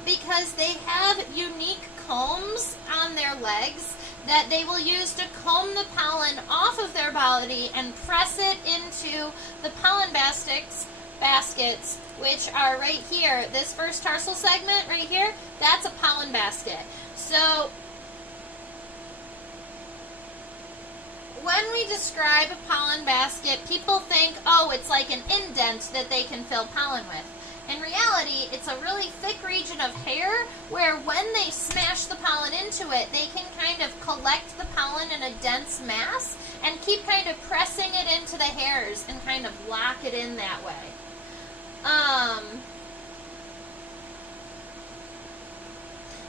because they have unique combs on their legs that they will use to comb the pollen off of their body and press it into the pollen baskets, which are right here. This first tarsal segment right here, that's a pollen basket. So when we describe a pollen basket, people think, oh, it's like an indent that they can fill pollen with. In reality, it's a really thick region of hair where when they smash the pollen into it, they can kind of collect the pollen in a dense mass and keep kind of pressing it into the hairs and kind of lock it in that way.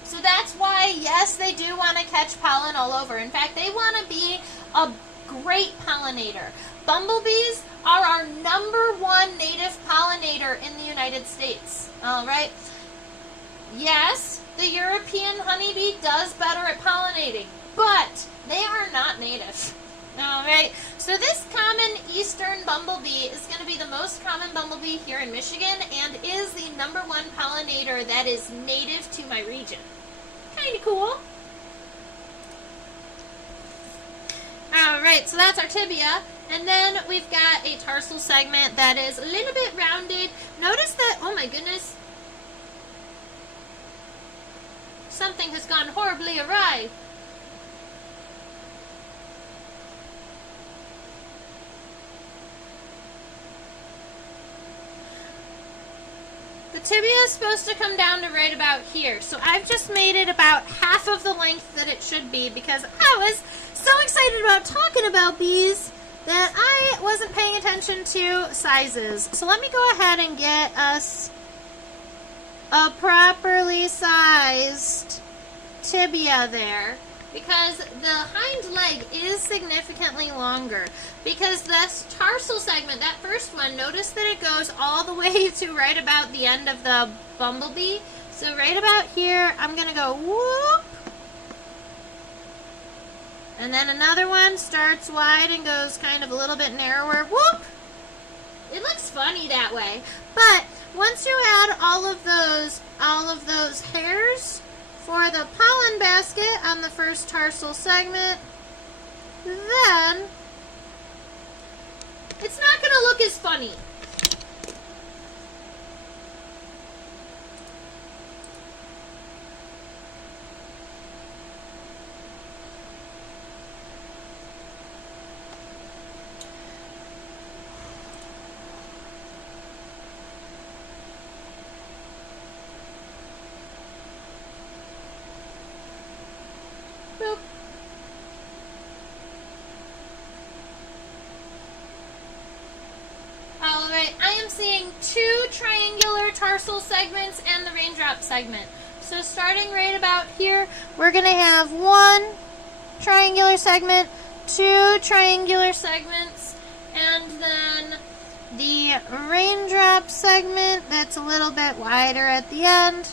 So that's why, yes, they do want to catch pollen all over. In fact, they want to be a great pollinator. Bumblebees are our #1 native pollinator in the United States. All right. Yes, the European honeybee does better at pollinating, but they are not native. All right, so this common eastern bumblebee is going to be the most common bumblebee here in Michigan and is the #1 pollinator that is native to my region. Kind of cool. All right, so that's our tibia, and then we've got a tarsal segment that is a little bit rounded. Notice that, oh my goodness, something has gone horribly awry. The tibia is supposed to come down to right about here, so I've just made it about half of the length that it should be because I was so excited about talking about bees that I wasn't paying attention to sizes. So let me go ahead and get us a properly sized tibia there, because the hind leg is significantly longer, because this tarsal segment, that first one, notice that it goes all the way to right about the end of the bumblebee. So right about here, I'm going to go whoop, and then another one starts wide and goes kind of a little bit narrower, whoop. It looks funny that way, but once you add all of those hairs for the pollen basket on the first tarsal segment, then it's not going to look as funny. Boop. Alright, I am seeing 2 triangular tarsal segments and the raindrop segment. So starting right about here, we're going to have 1 triangular segment, 2 triangular segments, and then the raindrop segment that's a little bit wider at the end.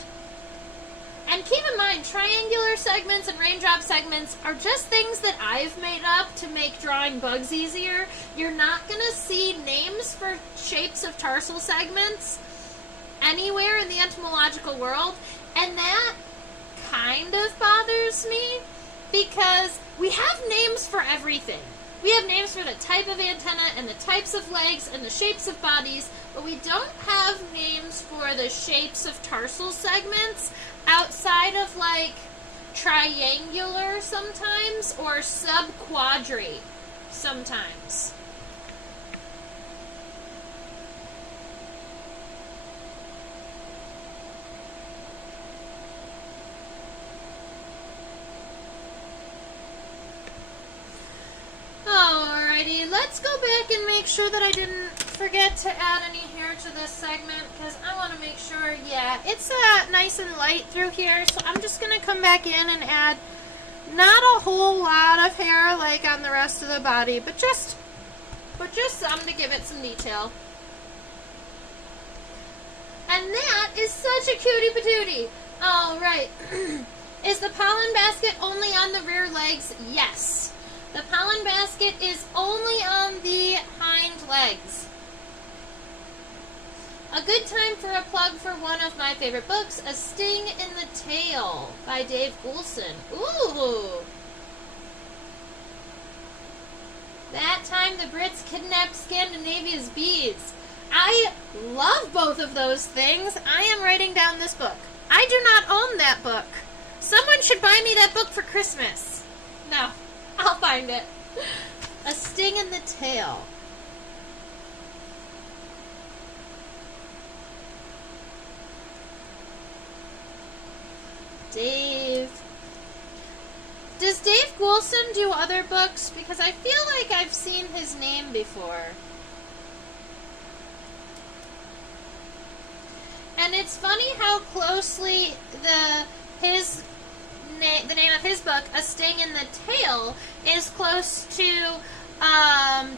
And keep in mind, triangular segments and raindrop segments are just things that I've made up to make drawing bugs easier. You're not going to see names for shapes of tarsal segments anywhere in the entomological world, and that kind of bothers me because we have names for everything. We have names for the type of antenna and the types of legs and the shapes of bodies, but we don't have names for the shapes of tarsal segments outside of like triangular sometimes or subquadrate sometimes. Alrighty, let's go back and make sure that I didn't forget to add any hair to this segment because I want to make sure, yeah, it's nice and light through here, so I'm just going to come back in and add not a whole lot of hair like on the rest of the body, but just some to give it some detail. And that is such a cutie patootie. Alright, is the pollen basket only on the rear legs? Yes. The pollen basket is only on the hind legs. A good time for a plug for one of my favorite books, A Sting in the Tail by Dave Goulson. Ooh! That time the Brits kidnapped Scandinavia's bees. I love both of those things. I am writing down this book. I do not own that book. Someone should buy me that book for Christmas. No. I'll find it. A Sting in the Tail. Dave. Does Dave Goulson do other books? Because I feel like I've seen his name before. And it's funny how closely the name of his book, A Sting in the Tail, is close to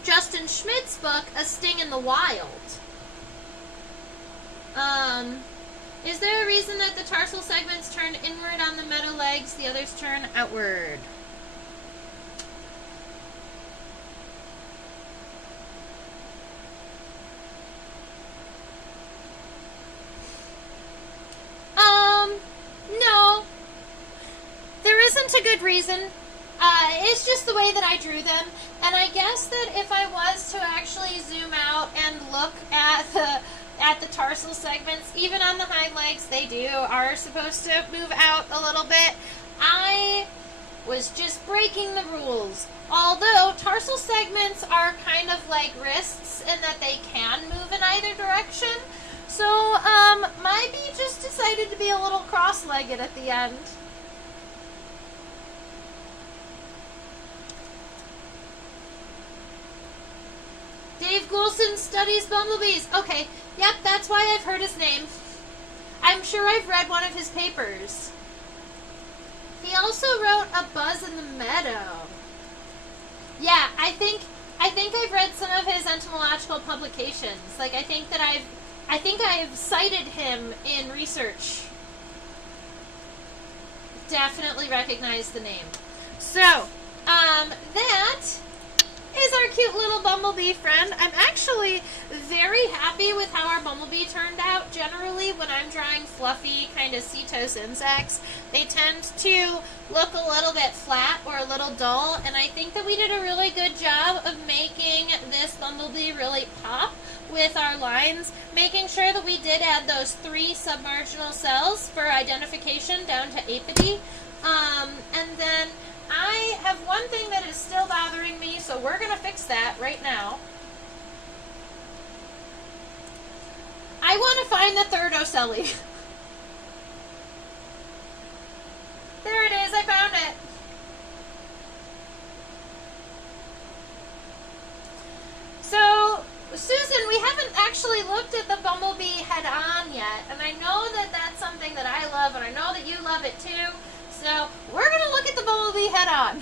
Justin Schmidt's book, A Sting in the Wild. Is there a reason that the tarsal segments turn inward on the meadow legs, the others turn outward? No. There isn't a good reason. It's just the way that I drew them. And I guess that if I was to actually zoom out and look at the tarsal segments, even on the hind legs, they are supposed to move out a little bit. I was just breaking the rules. Although tarsal segments are kind of like wrists in that they can move in either direction. So, my bee just decided to be a little cross-legged at the end. Dave Goulson studies bumblebees. Okay, yep, that's why I've heard his name. I'm sure I've read one of his papers. He also wrote A Buzz in the Meadow. Yeah, I think I've read some of his entomological publications. Like, I think I've cited him in research. Definitely recognize the name. So, that is our cute little bumblebee friend. I'm actually very happy with how our bumblebee turned out. Generally, when I'm drawing fluffy kind of cetose insects, they tend to look a little bit flat or a little dull, and I think that we did a really good job of making this bumblebee really pop with our lines, making sure that we did add those 3 submarginal cells for identification down to apody. And then I have one thing that is still bothering me, so we're going to fix that right now. I want to find the third ocelli. There it is, I found it. So, Susan, we haven't actually looked at the bumblebee head on yet, and I know that that's something that I love, and I know that you love it too, so we're going to look at the bumblebee head on.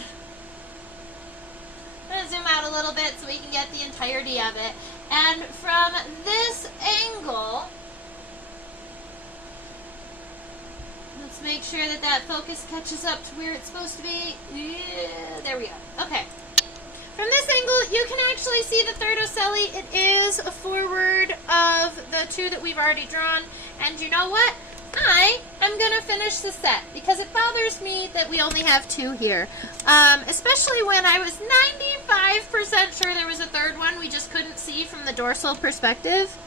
I'm going to zoom out a little bit so we can get the entirety of it, and from this angle, let's make sure that that focus catches up to where it's supposed to be. Yeah, there we go. Okay. From this angle, you can actually see the third ocelli. It is forward of the two that we've already drawn. And you know what? I am going to finish the set because it bothers me that we only have two here. Especially when I was 95% sure there was a third one we just couldn't see from the dorsal perspective.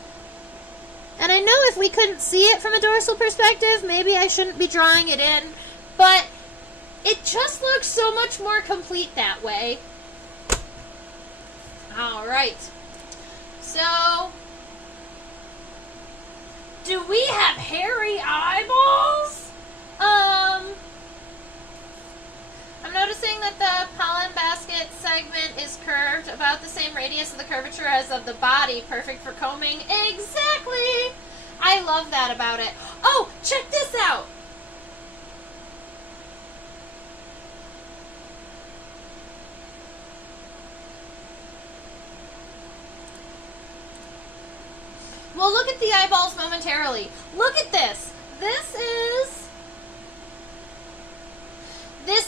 And I know if we couldn't see it from a dorsal perspective, maybe I shouldn't be drawing it in. But it just looks so much more complete that way. All right. So, do we have hairy eyeballs? I'm noticing that the pollen basket segment is curved about the same radius of the curvature as of the body, perfect for combing. Exactly. I love that about it. Oh, check this out. We'll look at the eyeballs momentarily. Look at this. This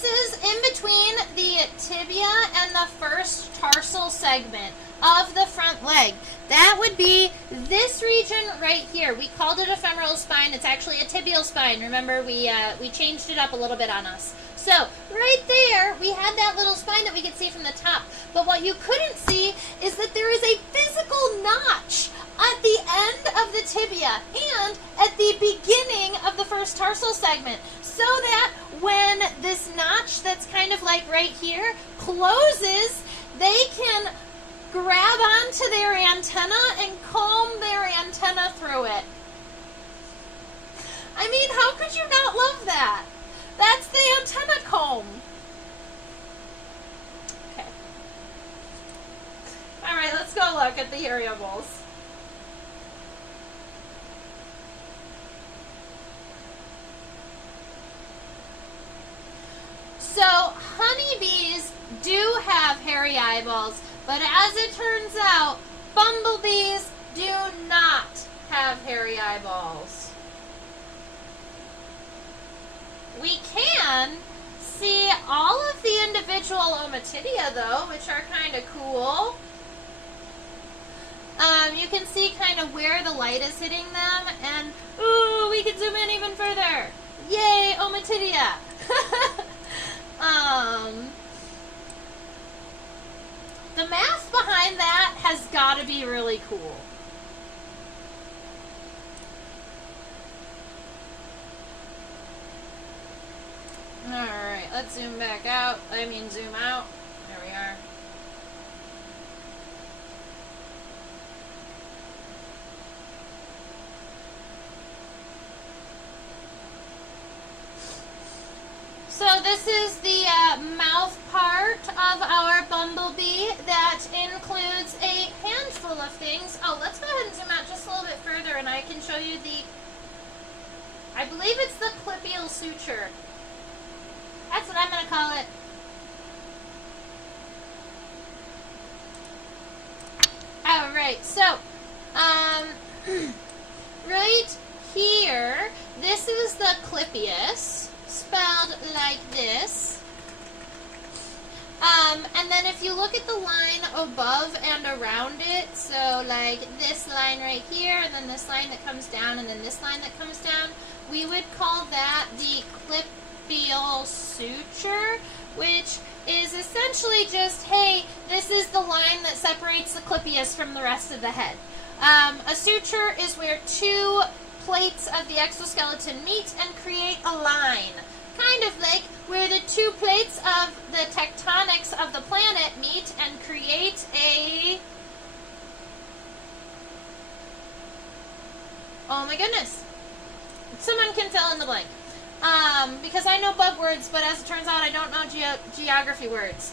is in between the tibia and the first tarsal segment of the front leg. That would be this region right here. We called it a femoral spine. It's actually a tibial spine. Remember, we changed it up a little bit on us. So, right there, we had that little spine that we could see from the top. But what you couldn't see is that there is a physical notch at the end of the tibia and at the beginning of the first tarsal segment, so that when this notch that's kind of like right here closes, they can grab onto their antenna and comb their antenna through it. I mean, how could you not love that? That's the antenna comb. Okay. All right, let's go look at the variables. So, honeybees do have hairy eyeballs, but as it turns out, bumblebees do not have hairy eyeballs. We can see all of the individual ommatidia, though, which are kind of cool. You can see kind of where the light is hitting them, and, ooh, we can zoom in even further. Yay, ommatidia! The math behind that has got to be really cool. Alright, let's zoom back out. Zoom out. There we are. So this is the mouth part of our bumblebee that includes a handful of things. Oh, let's go ahead and zoom out just a little bit further and I can show you I believe it's the clipial suture. That's what I'm going to call it. Alright, so, right here, this is the clipius, spelled like this. And then if you look at the line above and around it, so like this line right here, and then this line that comes down, and then this line that comes down, we would call that the clipial suture, which is essentially just, hey, this is the line that separates the clipius from the rest of the head. A suture is where two plates of the exoskeleton meet and create a line. Kind of like where the two plates of the tectonics of the planet meet and create a... Oh my goodness. Someone can fill in the blank. Because I know bug words, but as it turns out, I don't know geography words.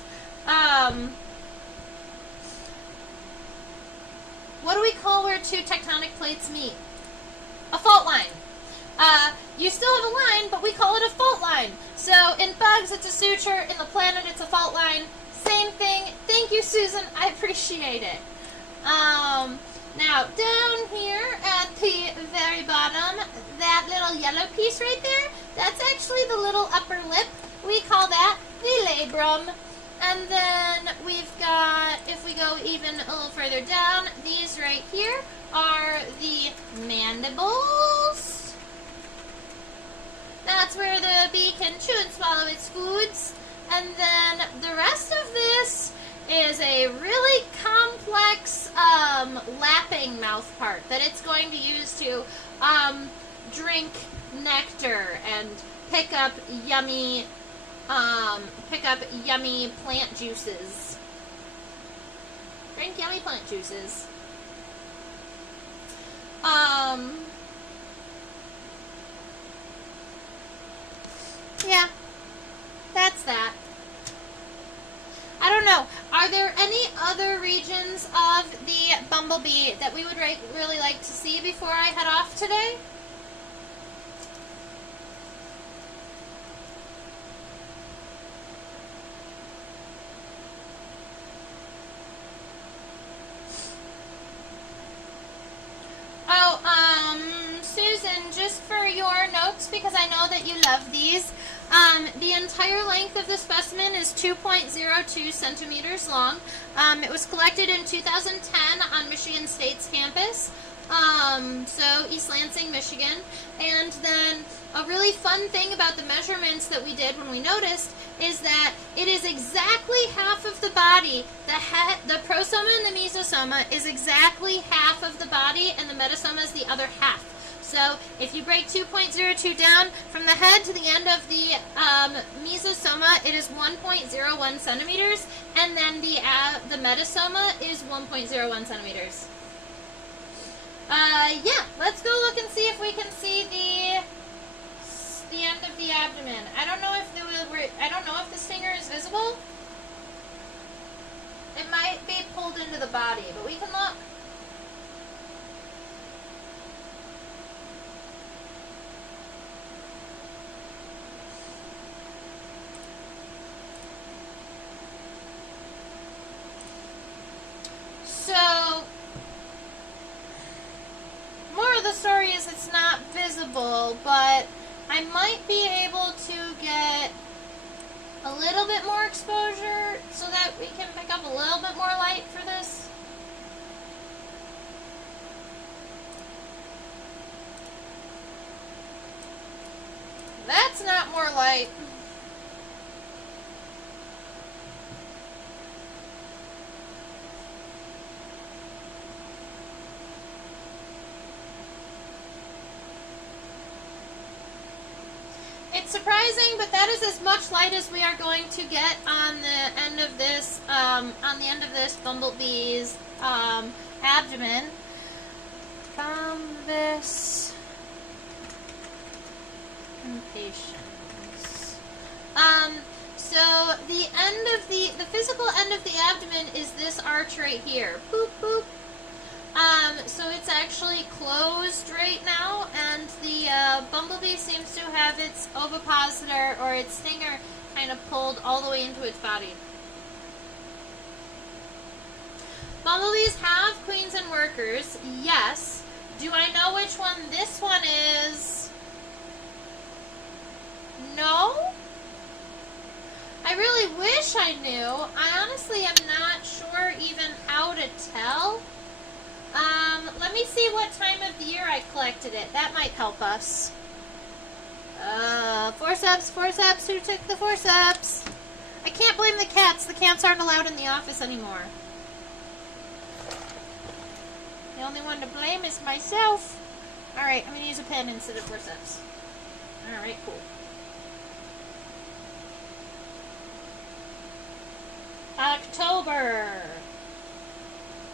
What do we call where two tectonic plates meet? A fault line. You still have a line, but we call it a fault line. So in bugs, it's a suture. In the planet, it's a fault line. Same thing. Thank you, Susan. I appreciate it. Now, down here at the very bottom, that little yellow piece right there, that's actually the little upper lip. We call that the labrum. And then we've got, if we go even a little further down, these right here are the mandibles. That's where the bee can chew and swallow its foods. And then the rest of this is a really complex lapping mouth part that it's going to use to drink nectar and pick up yummy plant juices. Drink yummy plant juices. Yeah, that's that. I don't know. Are there any other regions of the bumblebee that we would really like to see before I head off today? Susan, just for your notes, because I know that you love these, the entire length of the specimen is 2.02 centimeters long. It was collected in 2010 on Michigan State's campus, so East Lansing, Michigan. And then a really fun thing about the measurements that we did when we noticed is that it is exactly half of the body. The prosoma and the mesosoma is exactly half of the body, and the metasoma is the other half. So if you break 2.02 down from the head to the end of the mesosoma, it is 1.01 centimeters, and then the metasoma is 1.01 centimeters. Yeah, let's go look and see if we can see the end of the abdomen. I don't know if the stinger is visible. It might be pulled into the body, but we can look. So, more of the story is it's not visible, but I might be able to get a little bit more exposure so that we can pick up a little bit more light for this. That's not more light. It's surprising, but that is as much light as we are going to get on the end of this bumblebee's abdomen. Bombus impatiens. So the end of the physical end of the abdomen is this arch right here. Boop boop. So it's actually closed right now, and the bumblebee seems to have its ovipositor or its stinger kind of pulled all the way into its body. Bumblebees have queens and workers, yes. Do I know which one this one is? No? I really wish I knew. I honestly am not sure even how to tell. Let me see what time of the year I collected it. That might help us. Forceps. Who took the forceps? I can't blame the cats. The cats aren't allowed in the office anymore. The only one to blame is myself. Alright, I'm going to use a pen instead of forceps. Alright, cool. October.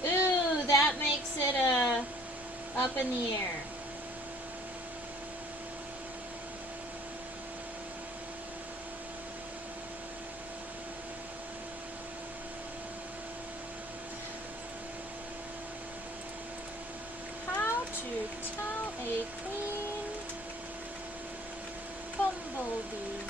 Ooh, that makes it up in the air. to tell a queen bumblebee.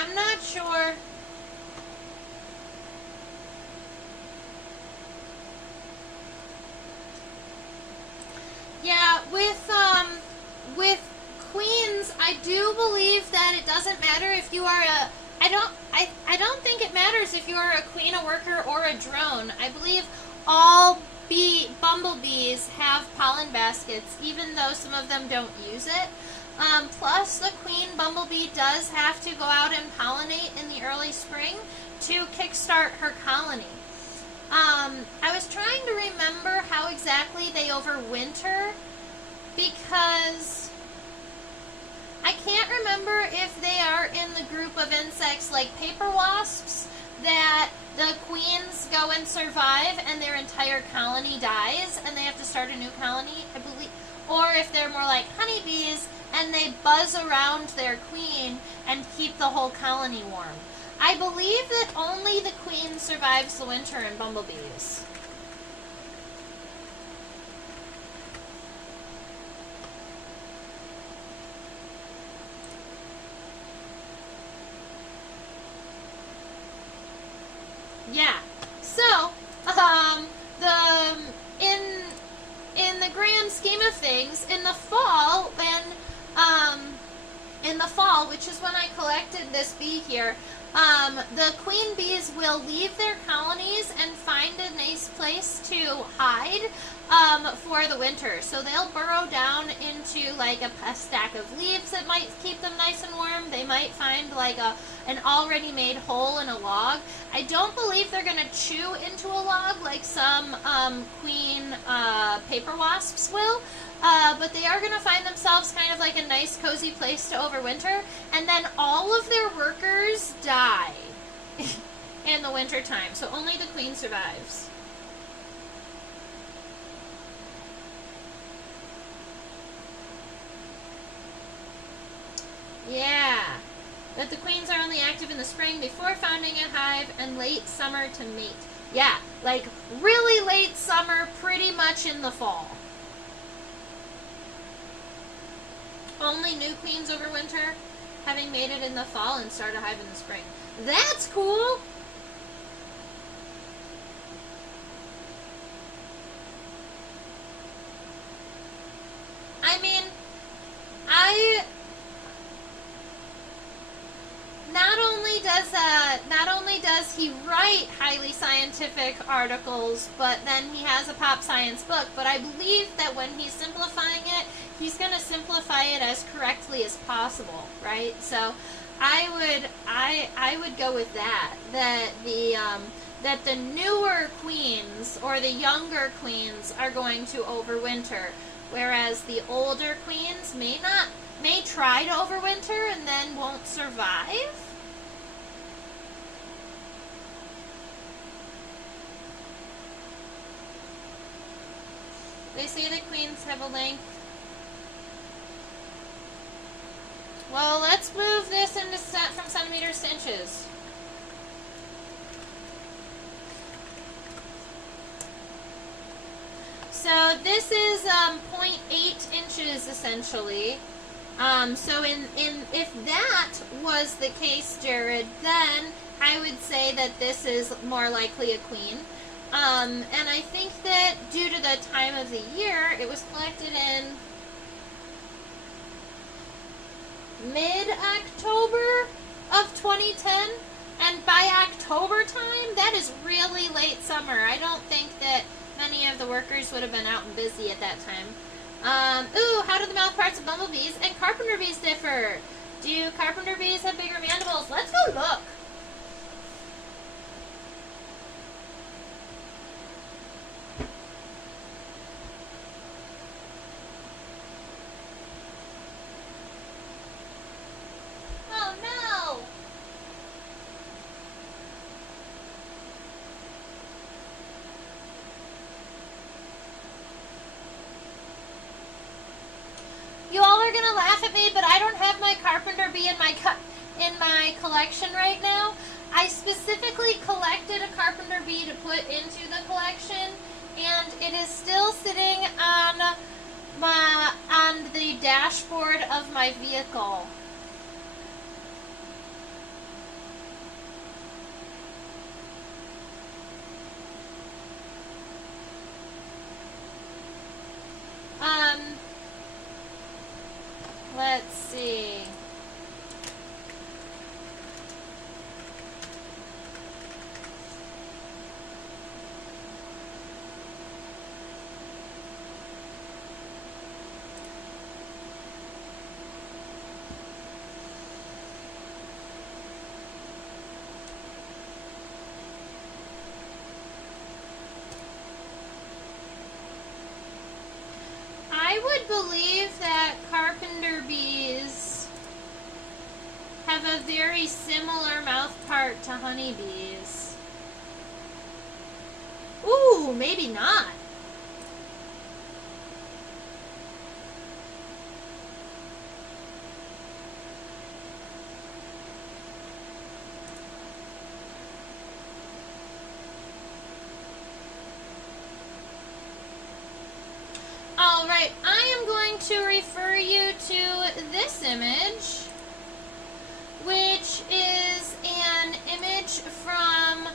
I'm not sure. Yeah, with queens, I do believe that it doesn't matter if you are a I don't think it matters if you are a queen, a worker, or a drone. I believe all bumblebees have pollen baskets, even though some of them don't use it. Plus, the queen bumblebee does have to go out and pollinate in the early spring to kickstart her colony. I was trying to remember how exactly they overwinter, because I can't remember if they are in the group of insects like paper wasps that the queens go and survive and their entire colony dies and they have to start a new colony, I believe, or if they're more like honeybees and they buzz around their queen and keep the whole colony warm. I believe that only the queen survives the winter in bumblebees. Yeah. So, in the grand scheme of things, in the fall, which is when I collected this bee here, the queen bees will leave their colonies and find a nice place to hide for the winter. So they'll burrow down into like a stack of leaves that might keep them nice and warm. They might find like an already made hole in a log. I don't believe they're going to chew into a log like some queen paper wasps will. But they are going to find themselves kind of like a nice cozy place to overwinter, and then all of their workers die in the winter time, so only the queen survives. Yeah, but the queens are only active in the spring before founding a hive and late summer to mate. Yeah, like really late summer, pretty much in the fall. Only new queens overwinter, having made it in the fall and start a hive in the spring. That's cool! I mean, not only does he write highly scientific articles, but then he has a pop science book, but I believe that when he's simplifying it, he's going to simplify it as correctly as possible, right? So I would go with that the newer queens or the younger queens are going to overwinter, whereas the older queens may try to overwinter and then won't survive. They say the queens have a length. Well, let's move this into from centimeters to inches. So this is 0.8 inches essentially. So if that was the case, Jared, then I would say that this is more likely a queen. And I think that due to the time of the year, it was collected in mid-October of 2010, and by October time, that is really late summer. I don't think that many of the workers would have been out and busy at that time. Ooh, how do the mouth parts of bumblebees and carpenter bees differ? Do carpenter bees have bigger mandibles? Let's go look. gonna laugh at me, but I don't have my carpenter bee in my collection right now. I specifically collected a carpenter bee to put into the collection, and it is still sitting on the dashboard of my vehicle. Let's see. I would believe that carpenter bees have a very similar mouth part to honeybees. Ooh, maybe not. Alright, I am going to refer you to this image, which is an image from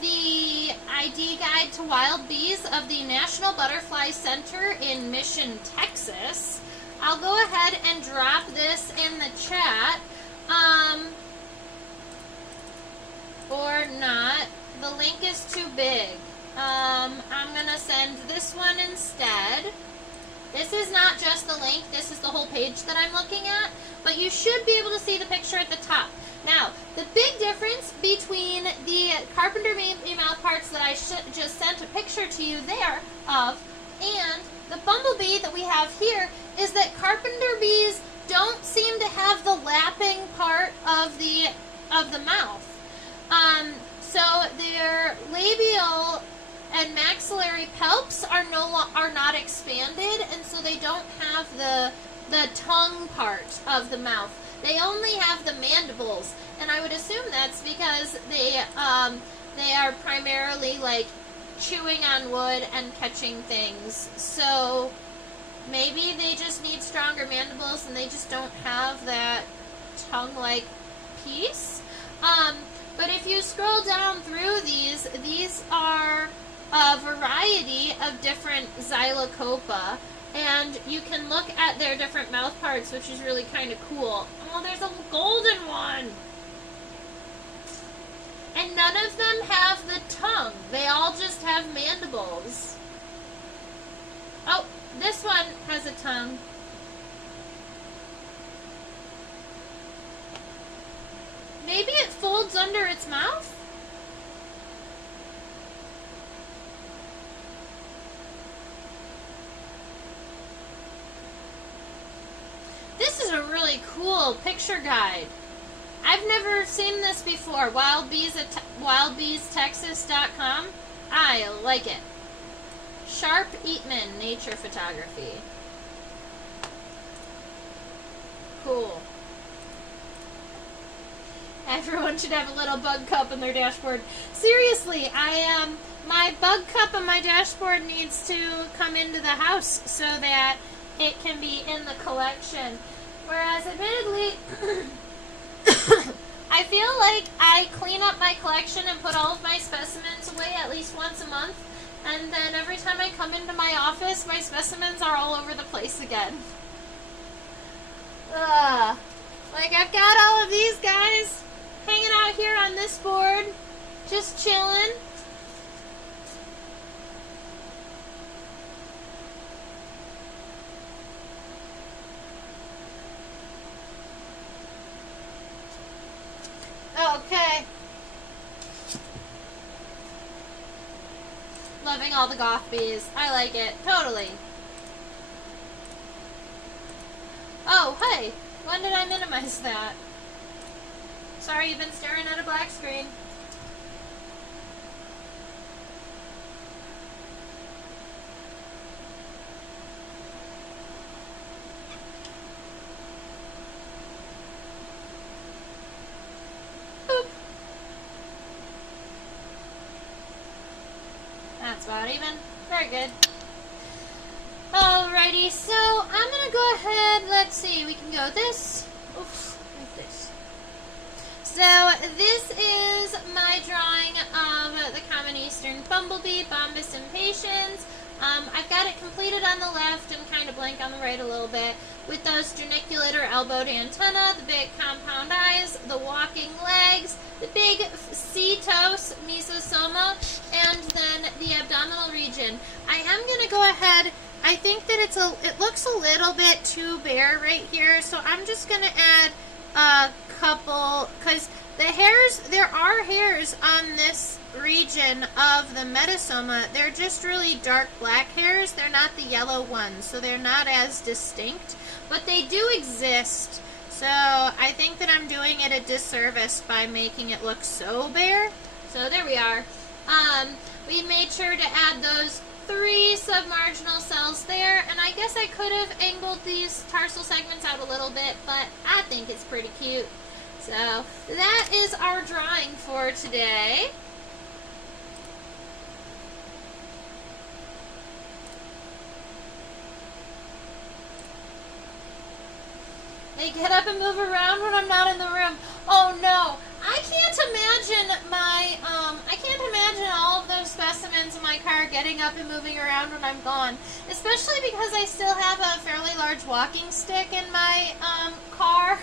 the ID Guide to Wild Bees of the National Butterfly Center in Mission, Texas. I'll go ahead and drop this in the chat, or not. The link is too big. I'm going to send this one instead. This is not just the link, this is the whole page that I'm looking at, but you should be able to see the picture at the top. Now, the big difference between the carpenter bee mouth parts that I just sent a picture to you there of and the bumblebee that we have here is that carpenter bees don't seem to have the lapping part of the mouth. So their labial and maxillary palps are not expanded, and so they don't have the tongue part of the mouth. They only have the mandibles, and I would assume that's because they are primarily like chewing on wood and catching things. So maybe they just need stronger mandibles, and they just don't have that tongue-like piece. But if you scroll down through these are a variety of different Xylocopa, and you can look at their different mouth parts, which is really kind of cool. Oh, there's a golden one! And none of them have the tongue. They all just have mandibles. Oh, this one has a tongue. Maybe it folds under its mouth? This is a really cool picture guide. I've never seen this before. wildbeestexas.com. I like it. Sharp Eatman Nature Photography. Cool. Everyone should have a little bug cup in their dashboard. Seriously, my bug cup on my dashboard needs to come into the house so that it can be in the collection. Whereas, admittedly, I feel like I clean up my collection and put all of my specimens away at least once a month, and then every time I come into my office, my specimens are all over the place again. Like, I've got all of these guys hanging out here on this board, just chilling. Okay. Loving all the goth bees. I like it. Totally. Oh, hey. When did I minimize that? Sorry, you've been staring at a black screen. That's about even. Very good. Alrighty, so I'm going to go ahead, let's see, we can go this, oof, like this. So this is my drawing of the common eastern bumblebee, Bombus impatiens. I've got it completed on the left and kind of blank on the right a little bit with those geniculate or elbowed antenna, the big compound eyes, the walking legs, the big cetos mesosoma, and then the abdominal region. I am going to go ahead, I think that it looks a little bit too bare right here, so I'm just going to add a couple, because there are hairs on this region of the metasoma. They're just really dark black hairs. They're not the yellow ones, so they're not as distinct, but they do exist. So I think that I'm doing it a disservice by making it look so bare. So there we are. We made sure to add those 3 submarginal cells there, and I guess I could have angled these tarsal segments out a little bit, but I think it's pretty cute. So that is our drawing for today. They get up and move around when I'm not in the room. Oh no, I can't imagine all of those specimens in my car getting up and moving around when I'm gone. Especially because I still have a fairly large walking stick in my car.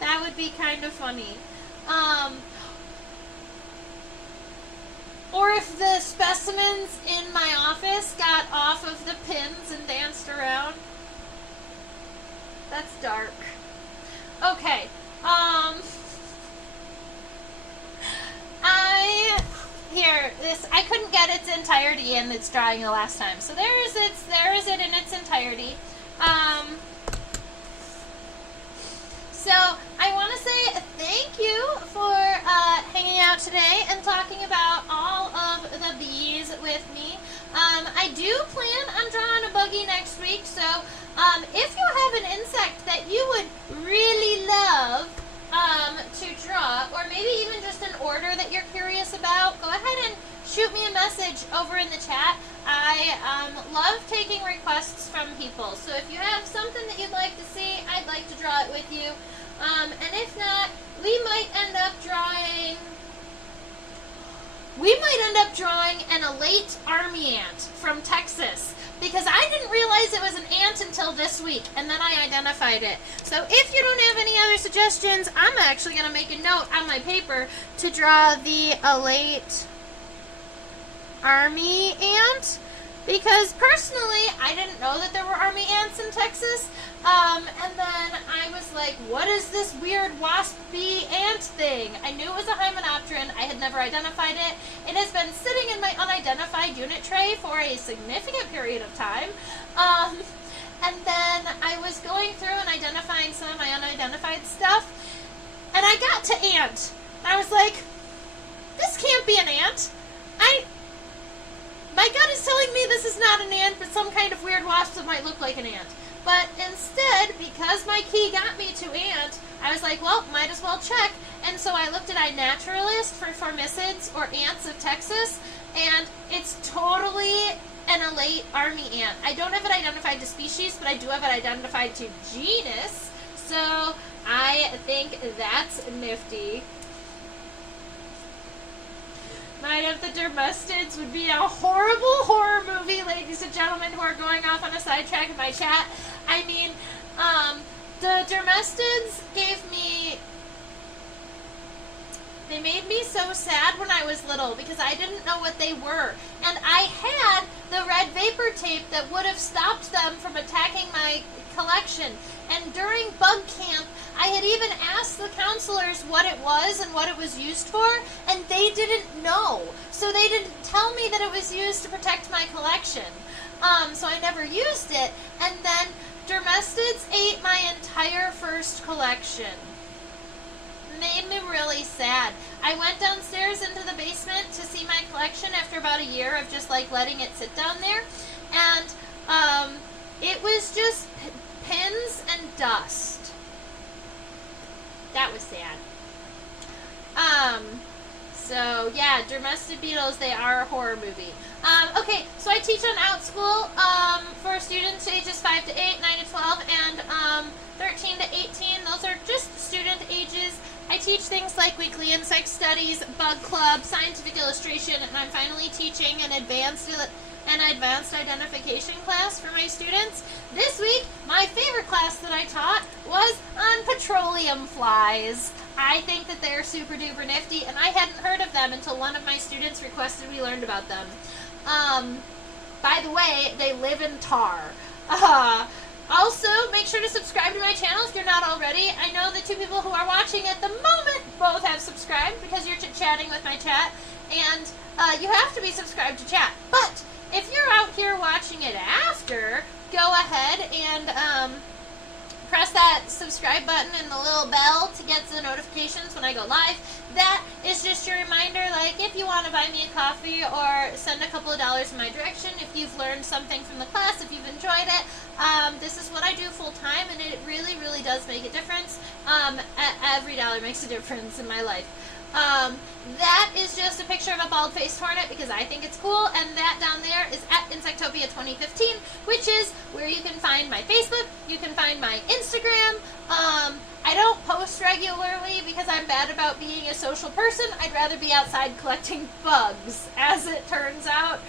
That would be kind of funny. Or if the specimens in my office got off of the pins and danced around. That's dark. Okay. I couldn't get its entirety in its drawing the last time. So there is it in its entirety. So I want to say thank you for hanging out today and talking about all of the bees with me. I do plan on drawing a buggy next week, so if you have an insect that you would really love to draw, or maybe even just an order that you're curious about, go ahead and shoot me a message over in the chat. I love taking requests from people, so if you have something that you'd like to see, I'd like to draw it with you. And if not, we might end up drawing an elate army ant from Texas, because I didn't realize it was an ant until this week, and then I identified it. So if you don't have any other suggestions, I'm actually going to make a note on my paper to draw the elate army ant, because personally, I didn't know that there were army ants in Texas, and then I was like, what is this weird wasp bee ant thing? I knew it was a hymenopteron. I had never identified it. It has been sitting in my unidentified unit tray for a significant period of time, and then I was going through and identifying some of my unidentified stuff, and I got to ant. I was like, this can't be an ant. My gut is telling me this is not an ant, but some kind of weird wasp that might look like an ant. But instead, because my key got me to ant, I was like, well, might as well check. And so I looked at iNaturalist for formicids, or ants of Texas, and it's totally an elate army ant. I don't have it identified to species, but I do have it identified to genus. So I think that's nifty. Night of the Dermustids would be a horrible horror movie, ladies and gentlemen who are going off on a sidetrack in my chat. I mean, the Dermustids they made me so sad when I was little because I didn't know what they were. And I had the red vapor tape that would have stopped them from attacking my collection. And during bug camp, I had even asked the counselors what it was and what it was used for, and they didn't know. So they didn't tell me that it was used to protect my collection. So I never used it, and then Dermustids ate my entire first collection. Made me really sad. I went downstairs into the basement to see my collection after about a year of just like letting it sit down there, and it was just pins and dust. That was sad. So, yeah, Domestic Beetles, they are a horror movie. Okay, so I teach on OutSchool for students ages 5 to 8, 9 to 12, and 13 to 18. Those are just student ages. I teach things like weekly insect studies, bug club, scientific illustration, and I'm finally teaching an advanced identification class for my students. This week, my favorite class that I taught was on petroleum flies. I think that they're super duper nifty, and I hadn't heard of them until one of my students requested we learned about them. By the way, they live in tar. Also, make sure to subscribe to my channel if you're not already. I know the 2 people who are watching at the moment both have subscribed because you're chit-chatting with my chat, and you have to be subscribed to chat. But if you're out here watching it after, go ahead and press that subscribe button and the little bell to get the notifications when I go live. That is just your reminder, like if you want to buy me a coffee or send a couple of dollars in my direction, if you've learned something from the class, if you've enjoyed it. This is what I do full time, and it really, really does make a difference. Every dollar makes a difference in my life. That is just a picture of a bald-faced hornet because I think it's cool, and that down there is at Insectopia 2015, which is where you can find my Facebook, you can find my Instagram. I don't post regularly because I'm bad about being a social person. I'd rather be outside collecting bugs, as it turns out.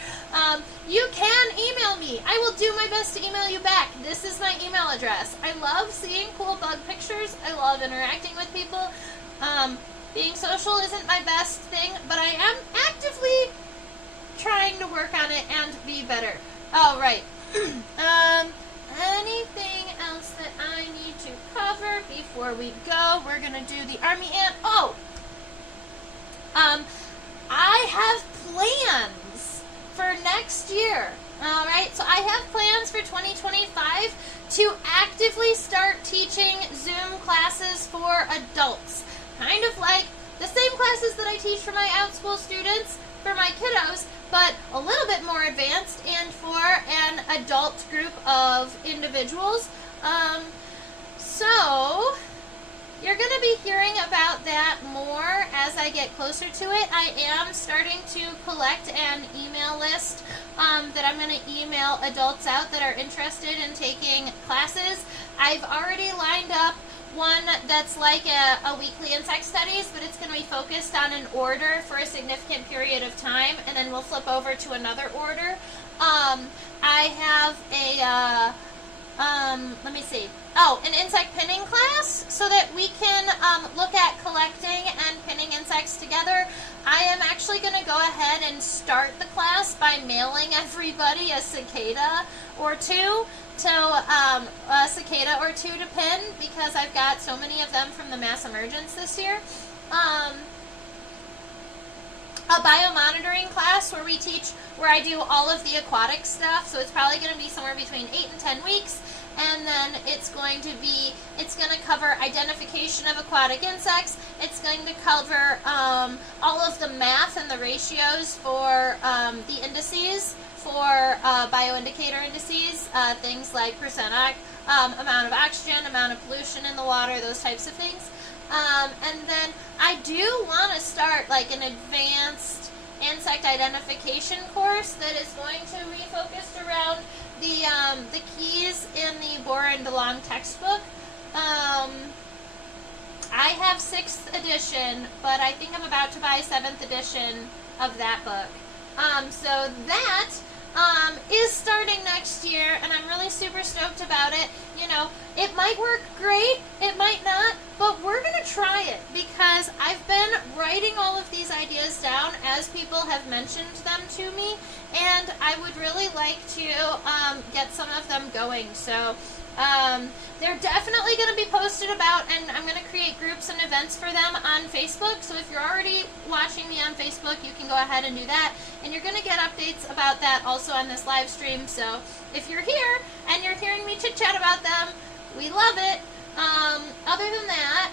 You can email me. I will do my best to email you back. This is my email address. I love seeing cool bug pictures. I love interacting with people. Being social isn't my best thing, but I am actively trying to work on it and be better. Oh, right. Anything else that I need to cover before we go? We're going to do the army ant. Oh! I have plans for next year. All right, so I have plans for 2025 to actively start teaching Zoom classes for adults. Kind of like the same classes that I teach for my OutSchool students, for my kiddos, but a little bit more advanced and for an adult group of individuals. So you're going to be hearing about that more as I get closer to it. I am starting to collect an email list that I'm going to email adults out that are interested in taking classes. I've already lined up one that's like a weekly insect studies, but it's going to be focused on an order for a significant period of time, and then we'll flip over to another order. I have a, let me see. Oh, an insect pinning class so that we can look at collecting and pinning insects together. I am actually going to go ahead and start the class by mailing everybody a cicada or two to pin because I've got so many of them from the mass emergence this year. A biomonitoring class where I do all of the aquatic stuff, so it's probably going to be somewhere between 8 and 10 weeks, and then it's going to cover identification of aquatic insects. It's going to cover all of the math and the ratios for the indices, for bioindicator indices, things like amount of oxygen, amount of pollution in the water, those types of things. And then I do want to start like an advanced insect identification course that is going to be focused around the keys in the Boer and DeLong textbook. I have 6th edition, but I think I'm about to buy 7th edition of that book. So that is starting next year, and I'm really super stoked about it. You know, it might work great, it might not, but we're going to try it because I've been writing all of these ideas down as people have mentioned them to me, and I would really like to get some of them going. So they're definitely going to be posted about, and I'm going to create groups and events for them on Facebook. So if you're already watching me on Facebook, you can go ahead and do that. And you're going to get updates about that also on this live stream. So if you're here and you're hearing me chit-chat about them, we love it. Other than that,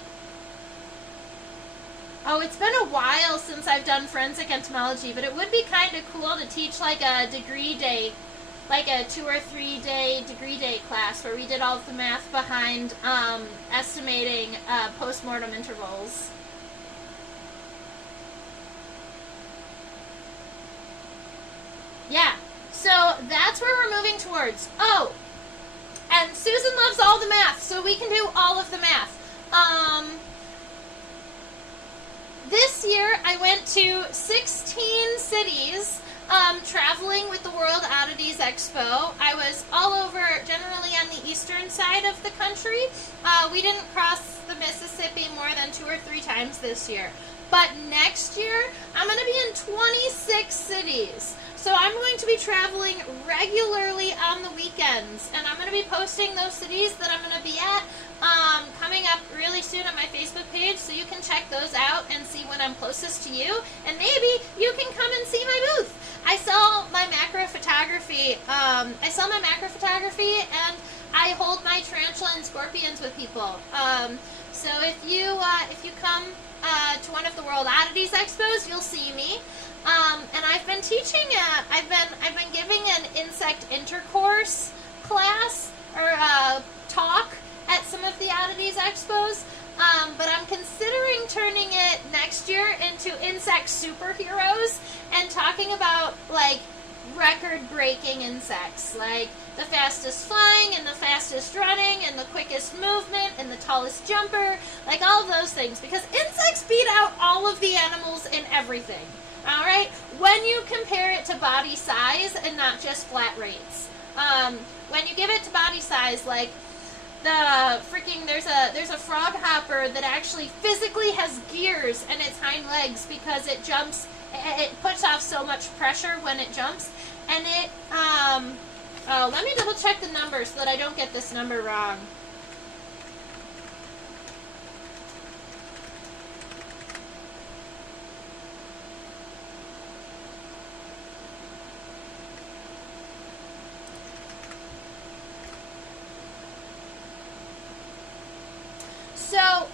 oh, it's been a while since I've done forensic entomology, but it would be kind of cool to teach like a degree day, like a 2 or 3 day degree day class where we did all of the math behind estimating postmortem intervals. Yeah. So that's where we're moving towards. Oh, and Susan loves all the math, so we can do all of the math. This year I went to 16 cities traveling with the World Oddities Expo. I was all over, generally on the eastern side of the country. We didn't cross the Mississippi more than 2 or 3 times this year. But next year, I'm going to be in 26 cities. So I'm going to be traveling regularly on the weekends, and I'm going to be posting those cities that I'm going to be at coming up really soon on my Facebook page, so you can check those out and see when I'm closest to you, and maybe you can come and see my booth. I sell my macro photography. And I hold my tarantula and scorpions with people. So if you come to one of the World Oddities Expos, you'll see me. And I've been teaching. I've been giving an insect intercourse class or talk at some of the Oddities Expos. But I'm considering turning it next year into insect superheroes and talking about like record-breaking insects, like the fastest flying and the fastest running and the quickest movement and the tallest jumper, like all of those things, because insects beat out all of the animals in everything. All right, when you compare it to body size and not just flat rates. When you give it to body size, like the freaking there's a frog hopper that actually physically has gears in its hind legs because it jumps. It puts off so much pressure when it jumps, and it let me double check the number so that I don't get this number wrong. So,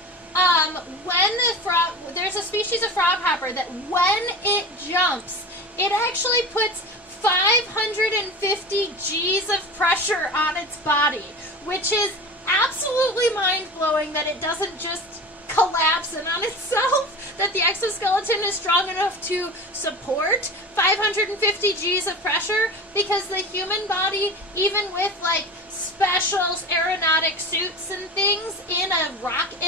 when the frog, there's a species of frog hopper that when it jumps, it actually puts 550 G's of pressure on its body, which is absolutely mind-blowing that it doesn't just collapse in on itself, that the exoskeleton is strong enough to support 550 G's of pressure, because the human body, even with like special aeronautic suits and things in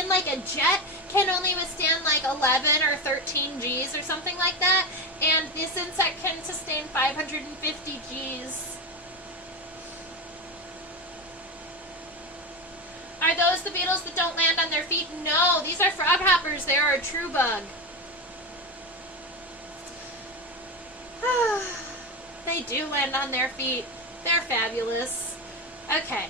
like a jet, can only withstand like 11 or 13 G's or something like that, and this insect can sustain 550 G's. Are those the beetles that don't land on their feet? No, these are frog hoppers. They are a true bug. They do land on their feet. They're fabulous. Okay.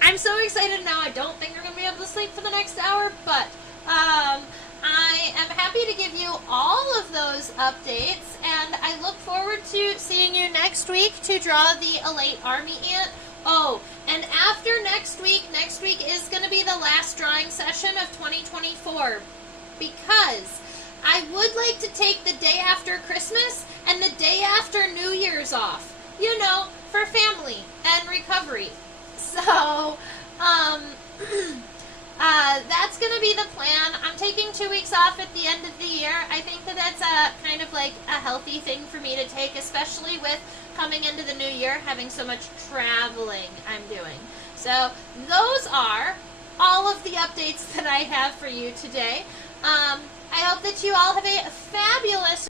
I'm so excited now. I don't think we're going to be able to sleep for the next hour, but I am happy to give you all of those updates, and I look forward to seeing you next week to draw the elate army ant. Oh, and after next week is going to be the last drawing session of 2024, because I would like to take the day after Christmas and the day after New Year's off, you know, for family and recovery. So, that's going to be the plan. I'm taking 2 weeks off at the end of the year. I think that that's a kind of like a healthy thing for me to take, especially with coming into the new year, having so much traveling I'm doing. So those are all of the updates that I have for you today. I hope that you all have a fabulous